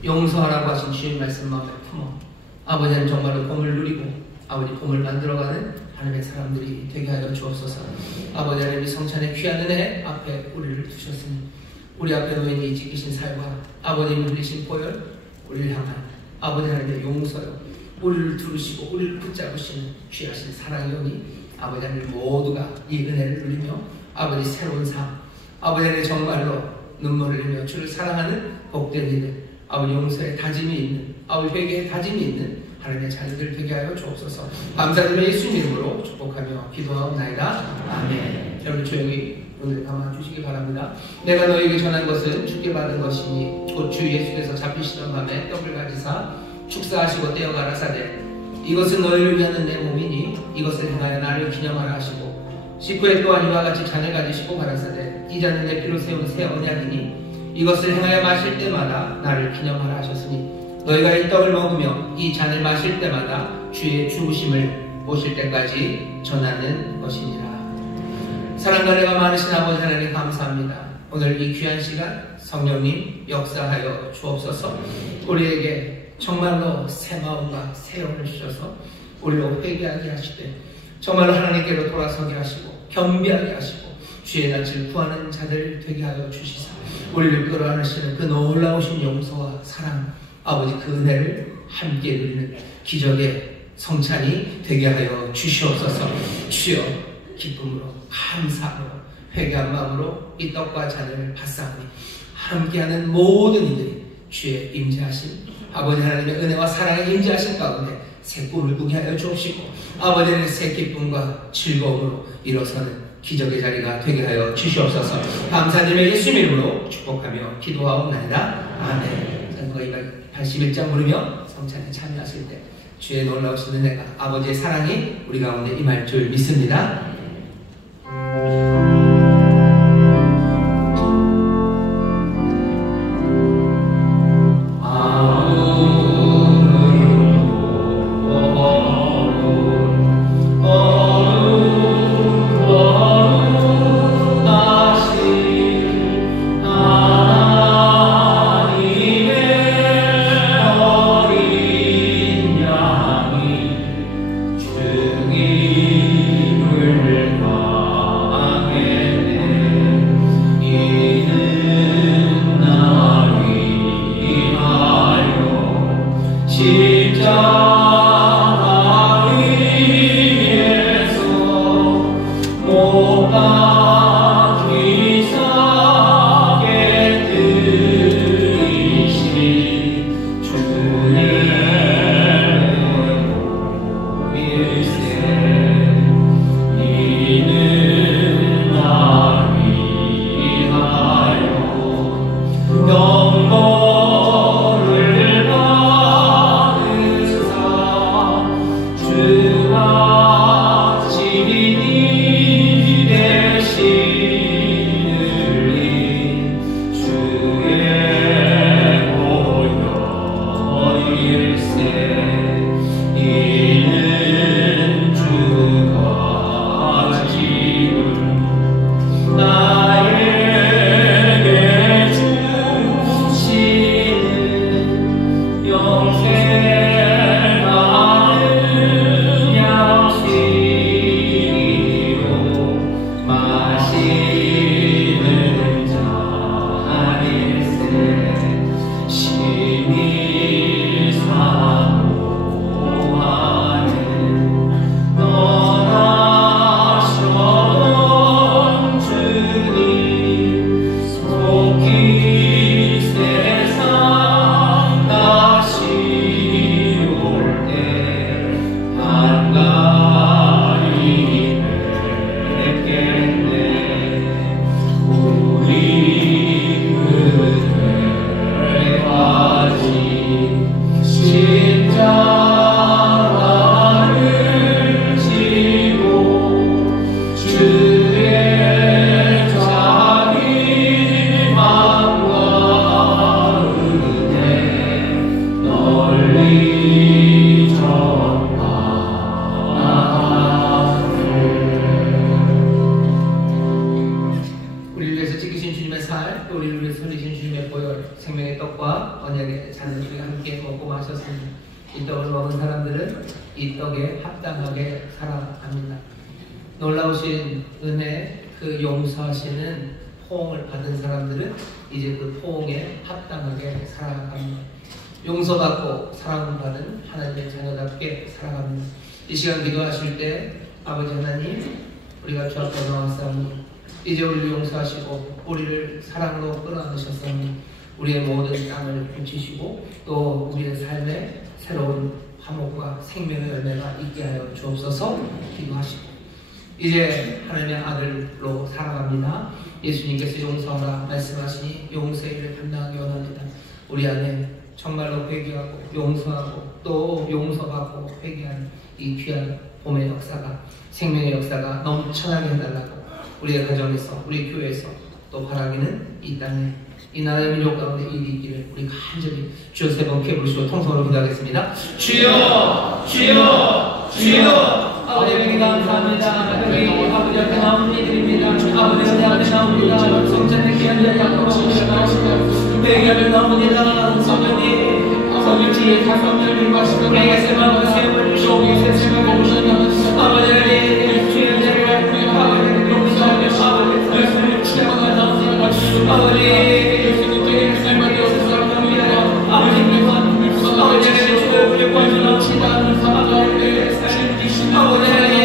용서하라고 하신 주님 말씀 마음에 품어 아버지는 정말로 봄을 누리고 아버지 봄을 만들어가는 하나님의 사람들이 되게 하여 주옵소서. 아버지 하나님이 성찬의 귀한 은혜 앞에 우리를 두셨으니 우리 앞에 놓인 이 지키신 살과 아버님이 흘리신 보혈 우리를 향한 아버지 하나님의 용서요 우리를 두르시고 우리를 붙잡으시는 귀하신 사랑이오니 아버지 하나님 모두가 이 은혜를 누리며 아버지 새로운 삶 아버지 하나님 정말로 눈물을 흘리며 주를 사랑하는 복된 이들 아버지 용서의 다짐이 있는 아버지 회개의 다짐이 있는 하나님의 자녀들 되게 하여 주옵소서. 감사드리며 예수님 이름으로 축복하며 기도하옵나이다. 아멘. 여러분 조용히 오늘 담아주시기 바랍니다. 내가 너에게 전한 것은 주께 받은 것이니 곧 주 예수께서 잡히시던 밤에 떡을 가지사 축사하시고 떼어 가라사대 이것은 너희를 위하는 내 몸이니 이것을 행하여 나를 기념하라 하시고 식후에 또한 이와 같이 잔을 가지시고 가라사대 이 잔은 내 피로 세운 새 언약이니 이것을 행하여 마실 때마다 나를 기념하라 하셨으니 너희가 이 떡을 먹으며 이 잔을 마실 때마다 주의 죽으심을 보실 때까지 전하는 것이니라. 사랑과 은혜가 많으신 아버지 하나님 감사합니다. 오늘 이 귀한 시간 성령님 역사하여 주옵소서. 우리에게 정말로 새 마음과 새 영을 주셔서 우리로 회개하게 하시되 정말로 하나님께로 돌아서게 하시고 겸비하게 하시고 주의 낯을 구하는 자들 되게 하여 주시사 우리를 끌어안으시는 그 놀라우신 용서와 사랑 아버지 그 은혜를 함께 누리는 기적의 성찬이 되게 하여 주시옵소서. 주여 기쁨으로 감사함으로 회개한 마음으로 이 떡과 잔을 받사오니 함께하는 모든 이들이 주의 임재하심 아버지 하나님의 은혜와 사랑의 임재하심 가운데 새 꿈을 꾸게 하여 주옵시고 아버지의 새 기쁨과 즐거움으로 일어서는 기적의 자리가 되게 하여 주시옵소서. 감사드리며 예수님 이름으로 축복하며 기도하옵나이다. 아멘. 저희 81장 부르며 성찬에 참여하실 때 주의 놀라우신 은혜가 아버지의 사랑이 우리 가운데 임할 줄 믿습니다. 놀라우신 은혜, 그 용서하시는 포옹을 받은 사람들은 이제 그 포옹에 합당하게 살아갑니다. 용서받고 사랑받은 하나님의 자녀답게 살아갑니다. 이 시간 기도하실 때 아버지 하나님, 우리가 주 앞에 나왔사오니 이제 우리를 용서하시고 우리를 사랑으로 끌어안으셨사오니 우리의 모든 땅을 훔치시고 또 우리의 삶에 새로운 화목과 생명의 열매가 있게 하여 주옵소서. 기도하시고 이제 하나님의 아들로 살아갑니다. 예수님께서 용서하라 말씀하시니 용서의 일을 감당하기 원합니다. 우리 안에 정말로 회개하고 용서하고 또 용서받고 회개하는 이 귀한 봄의 역사가, 생명의 역사가 넘쳐나게 해달라고 우리의 가정에서, 우리 교회에서 또 바라기는 이 땅에, 이 나라의 민족 가운데 일이 있기를 우리 간절히 주여 세 번 부르시고 통성으로 기도하겠습니다. 주여, 주여, 주여. 아버지 하나님 감사합니다. 여기 아버지 앞에 나온 이들입니다. 아버지 앞에 나옵니다. 성전의 귀한 자리 앞에 나옵니다. 회개하며 나옵니다. 성령님, 성령지의 가성들을 마시고 내게 세마음과 세움을 주시고 새 생각을 주시며 아버지 하나님 주의 자리를 아버지 용서하며 아버지 말씀을 주시며 나옵니다. 아버지 예수님께 삶을 되어서 합니다. 아버지께서 아버지 하나님 주의 우리 구하며 나옵니다. 아버지 하나님 아버지 하나님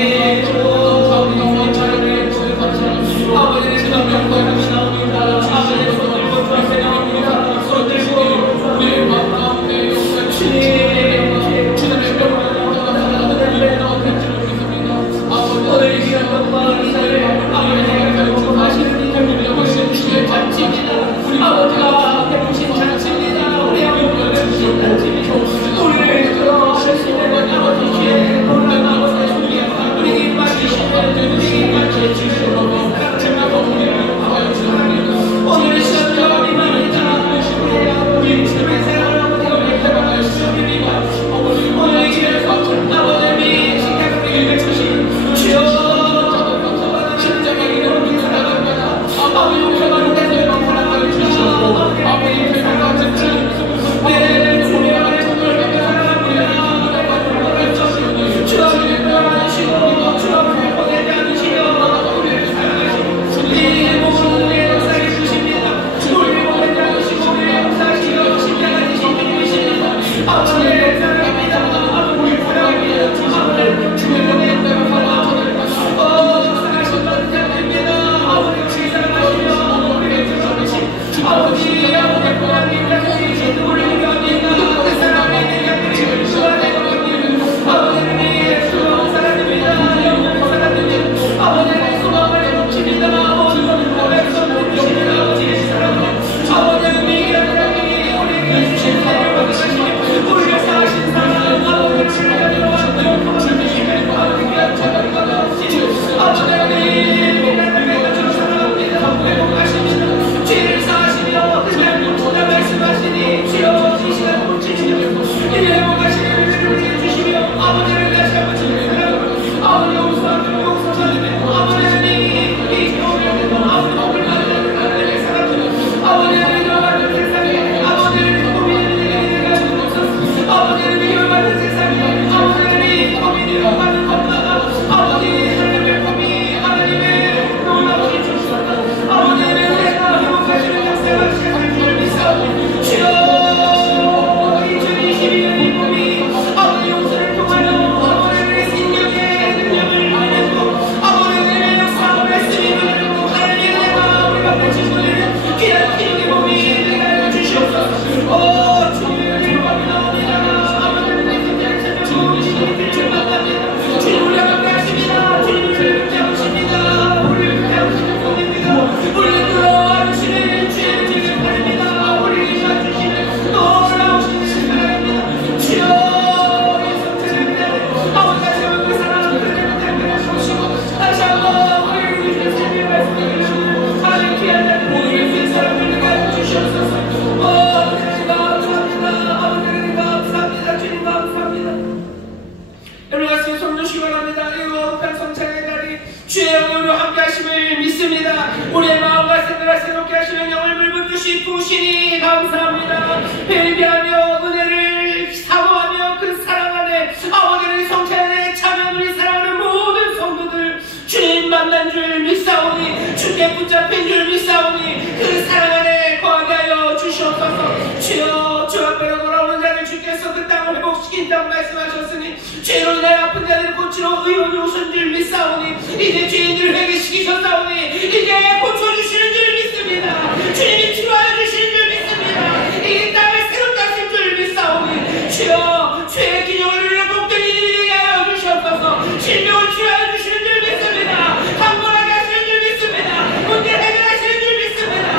여러분 가슴에 손 놓으시기 바랍니다. 이 거룩한 성찬의 자리 주의 영으로 함께 하심을 믿습니다. 우리의 마음과 생각을 새롭게 하시는 영을 물분 듯이 부으시니 감사합니다. 회개하며 은혜를 사모하며 그 사랑 안에 아버지의 성찬에 참여 우리 사랑하는 모든 성도들 주님 만난 줄 믿사오니 주께 붙잡힌 줄 믿사오니 그 사랑 안에 거하게 하여 주시옵소서. 주여 주 앞에로 돌아오는 자를 주께서 그 땅을 회복시킨다고 말씀하셨으니 죄로 인하여 아픈 자들을 고치러 의원이 오신 줄 믿사오니 이제 죄인들을 회개시키셨사오니 이제 고쳐주시는 줄 믿습니다. 주님이 치료하여 주시는 줄 믿습니다. 이 땅을 새롭게 하실 줄 믿사오니 주여 죄의 기념을 누리는 복된 이들이 되게 하여 주시옵소서. 질병을 치료하여 주시는 줄 믿습니다. 강건하게 하시는 줄 믿습니다. 문제를 해결하시는 줄 믿습니다.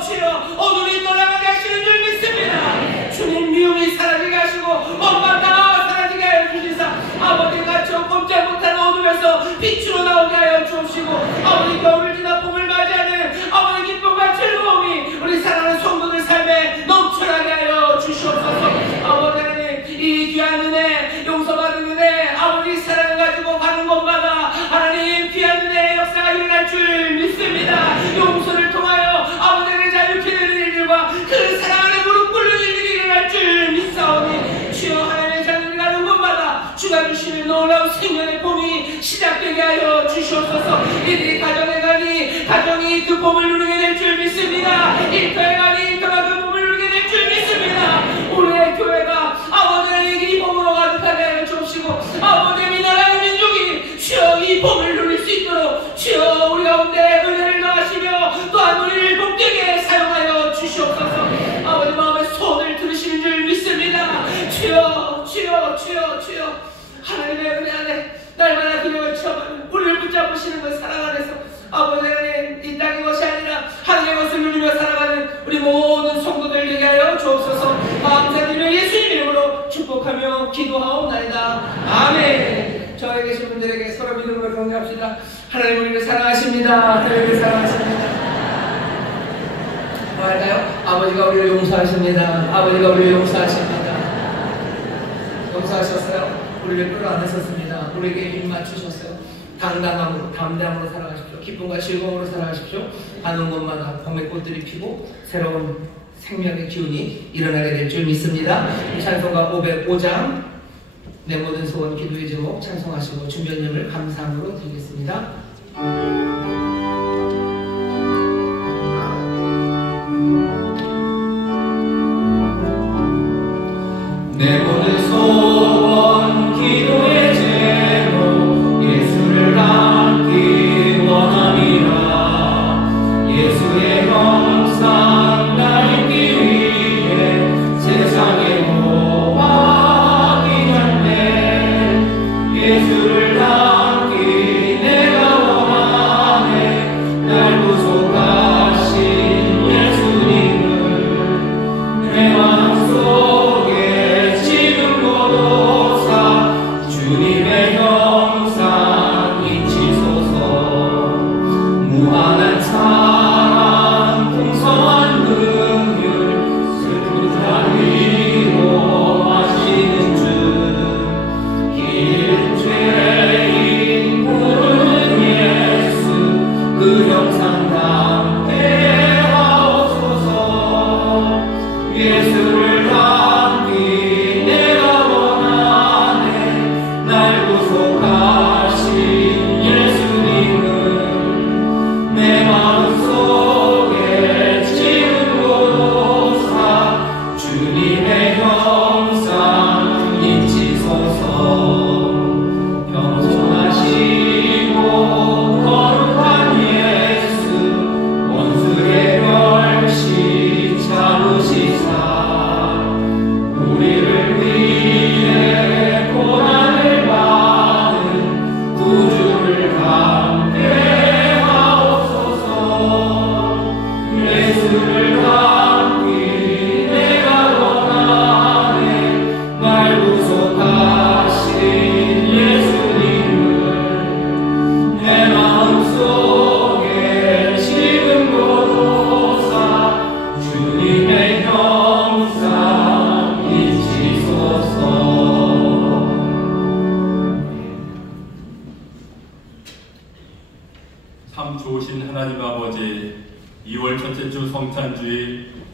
주여 어둠이 떠나가게 하시는 줄 믿습니다. 주님 미움이 사라지게 하시고 원망 다 사라지게 하여 주시사 아버지 갇혀 꼼짝 못하는 어둠에서 빛으로 나오게 하여 주옵시고 아버지 겨울을 지나 봄을 맞이하는 아버지 기쁨과 즐거움이 우리 사랑하는 성도들 삶에 넘쳐나게 하여 주시옵소서. 아버지 하나님 이 귀한 은혜 용서받은 은혜 아버지 사랑을 가지고 가는 곳마다 하나님 귀한 은혜의 역사가 일어날 줄 믿습니다. 용서를 통하여 아버지를 자유케 되는 일들과 그 사랑 안에 무릎 꿇는 일들이 일어날 줄 믿사오니 주여 하나님의 자녀들이 가는 곳마다 주가 주시는 놀라운 생명의 봄이 시작되게 하여 주시옵소서. 이들이 가정에 가니 가정이 그 봄을 누리게 될 줄 믿습니다. 일터에 가니 일터가 그 봄을 누리게 될 줄 믿습니다. 우리의 교회가 아버지의 이 봄으로 가득하게 하여 주옵시고 아버지의 민나라의 민족이 주여 이 봄을 누릴 수 있도록 주여 우리 가운데 은혜를 더하시며 또한 우리를 복되게 사용하여 주시옵소서. 아버지 마음의 소원을 들으시는 줄 믿습니다. 주여 주여 주여 주여 하나님의 은혜 안에 날마다 그녀를 체험하는 우리를 붙잡으시는 그 사랑 안에서 아버지 하나님 이 땅의 것이 아니라 하늘의 것을 누리며 살아가는 우리 모든 성도들 되게 하여 주옵소서. 감사드리며 예수님 이름으로 축복하며 기도하옵나이다. 아멘. 저에 계신 분들에게 서로 믿음으로 격려합시다. 하나님 우리를 사랑하십니다. 하나님을 사랑하십니다. 뭐 할까요? 아버지가 우리를 용서하십니다. 아버지가 우리를 용서하십니다. 용서하셨어요? 우리를 끌어안으셨습니다. 우리에게 입 맞추셨어요. 당당함으로 담대함으로 살아가십시오. 기쁨과 즐거움으로 살아가십시오. 가는 곳마다 봄의 꽃들이 피고 새로운 생명의 기운이 일어나게 될 줄 믿습니다. 찬송가 505장 내 모든 소원 기도의 제목 찬송하시고 준비연념을 감사함으로 드리겠습니다. 내 모든 소원 기도의 제목 예수를 닮기 원함이라. 예수의 형상 닮기 위해 세상에 모아기 전에 예수를 닮기 내가 원하네. 날 구속하신 예수님을 내 마음속에 지금도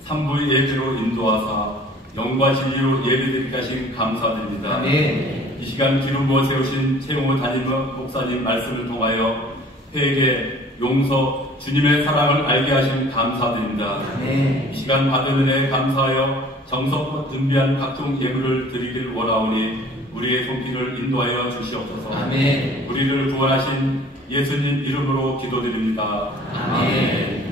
삼부의 예배로 인도하사 영과 진리로 예배드리게 하신 감사드립니다. 아멘. 이 시간 기름 부어 세우신 최용호 담임 목사님 말씀을 통하여 회개, 용서, 주님의 사랑을 알게 하신 감사드립니다. 아멘. 이 시간 받은 은혜에 감사하여 정성껏 준비한 각종 예물을 드리길 원하오니 우리의 손길을 인도하여 주시옵소서. 아멘. 우리를 구원하신 예수님 이름으로 기도드립니다. 아멘.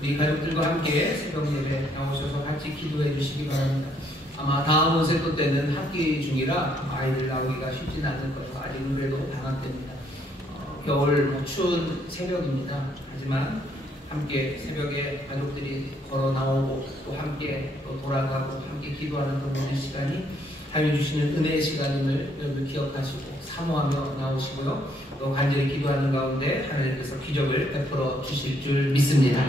우리 가족들과 함께 새벽 예배 나오셔서 같이 기도해 주시기 바랍니다. 아마 다음 온세토 때는 학기 중이라 아이들 나오기가 쉽진 않을 거예요. 아직은 그래도 방학 때입니다. 겨울 추운 새벽입니다. 하지만 함께 새벽에 가족들이 걸어 나오고 또 함께 또 돌아가고 함께 기도하는 그 모든 시간이 하나님 주시는 은혜의 시간임을 여러분 기억하시고 사모하며 나오시고요. 또 간절히 기도하는 가운데 하나님께서 기적을 베풀어 주실 줄 믿습니다.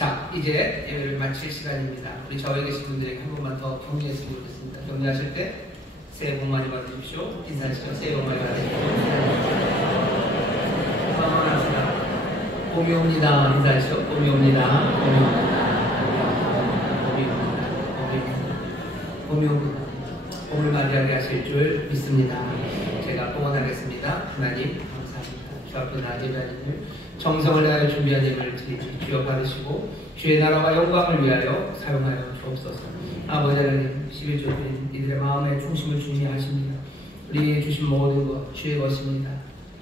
자, 이제 예배를 마칠 시간입니다. 우리 저에 계신 분들에게 한 번만 더 격려했으면 좋겠습니다. 격려하실 때 새해 복 많이 받으십시오. 인사하시죠. 새해 복 많이 받으십시오. 감사합니다. 봄이 옵니다. 인사하시죠. 봄이 옵니다. 봄이 옵니다. 봄이 옵니다. 봄이 옵니다. 봄을 맞이하게 하실 줄 믿습니다. 제가 응원하겠습니다. 하나님 감사합니다. 주 앞에 나 예배하는 정성을 다하여 준비한 예배를 주여 받으시고 주의 나라와 영광을 위하여 사용하여 주옵소서. 아버지 하나님 11조 드린 이들의 마음의 중심을 주님이 하십니다. 우리 주신 모든 것 주의 것입니다.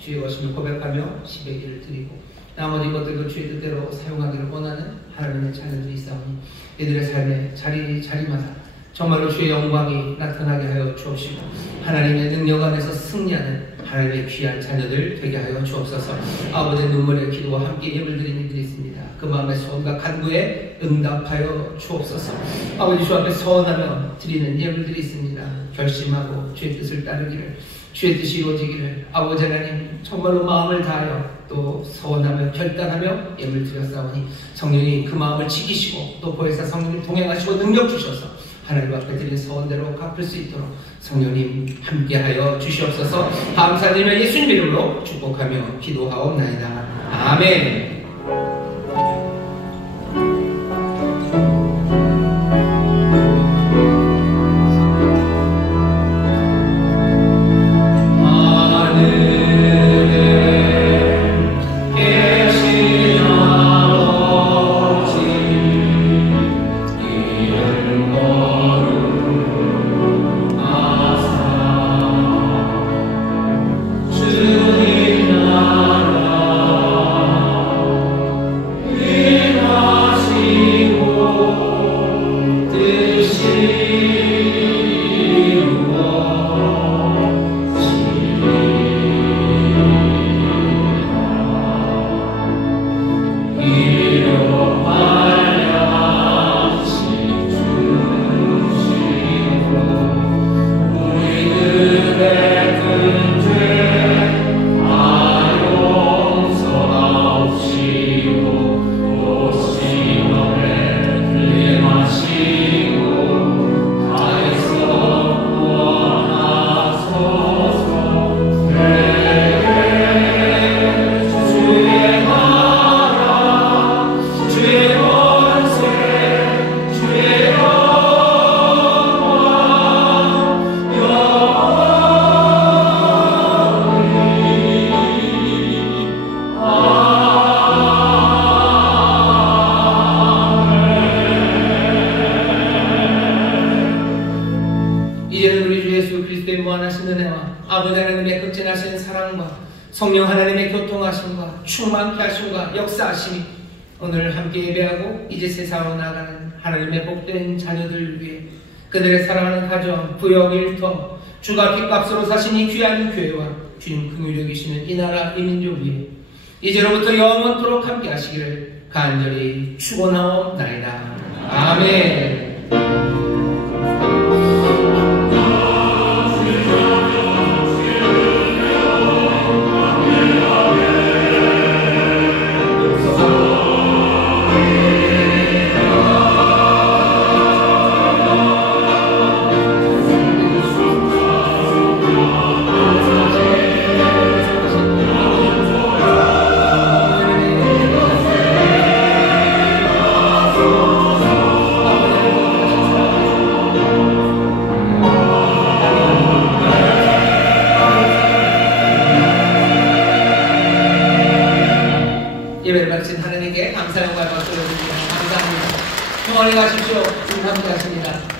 주의 것임을 고백하며 10의 길을 드리고 나머지 것들도 주의 뜻대로 사용하기를 원하는 하나님의 자녀들이 있사오니 이들의 삶의 자리마다 정말로 주의 영광이 나타나게 하여 주옵시고 하나님의 능력 안에서 승리하는 하나님의 귀한 자녀들 되게 하여 주옵소서. 아버지의 눈물의 기도와 함께 예물 드리는 이들이 있습니다. 그 마음의 소원과 간구에 응답하여 주옵소서. 아버지 주 앞에 서원하며 드리는 예물들이 있습니다. 결심하고 주의 뜻을 따르기를 주의 뜻이 이루어지기를 아버지 하나님 정말로 마음을 다하여 또 서원하며 결단하며 예물 드렸사오니 성령이 그 마음을 지키시고 또 보혜사 성령님 동행하시고 능력 주셔서 하나님 앞에 드린 소원대로 갚을 수 있도록 성령님 함께하여 주시옵소서. 감사드리며 예수님 이름으로 축복하며 기도하옵나이다. 아멘. 하나님의 교통하심과 충만케 하심과 역사하심이 오늘 함께 예배하고 이제 세상으로 나가는 하나님의 복된 자녀들 위해 그들의 사랑하는 가정, 부역, 일터, 주가 핏값으로 사신 이 귀한 교회와 주님 긍휼히 여기시는 이 나라 이 민족 위에 이제로부터 영원토록 함께 하시기를 간절히 축원하옵나이다. 아멘. 예배를 바친 하나님께 감사 영광을 돌려드립니다. 감사합니다. 평안히 가십시오. 주님 함께 하십니다.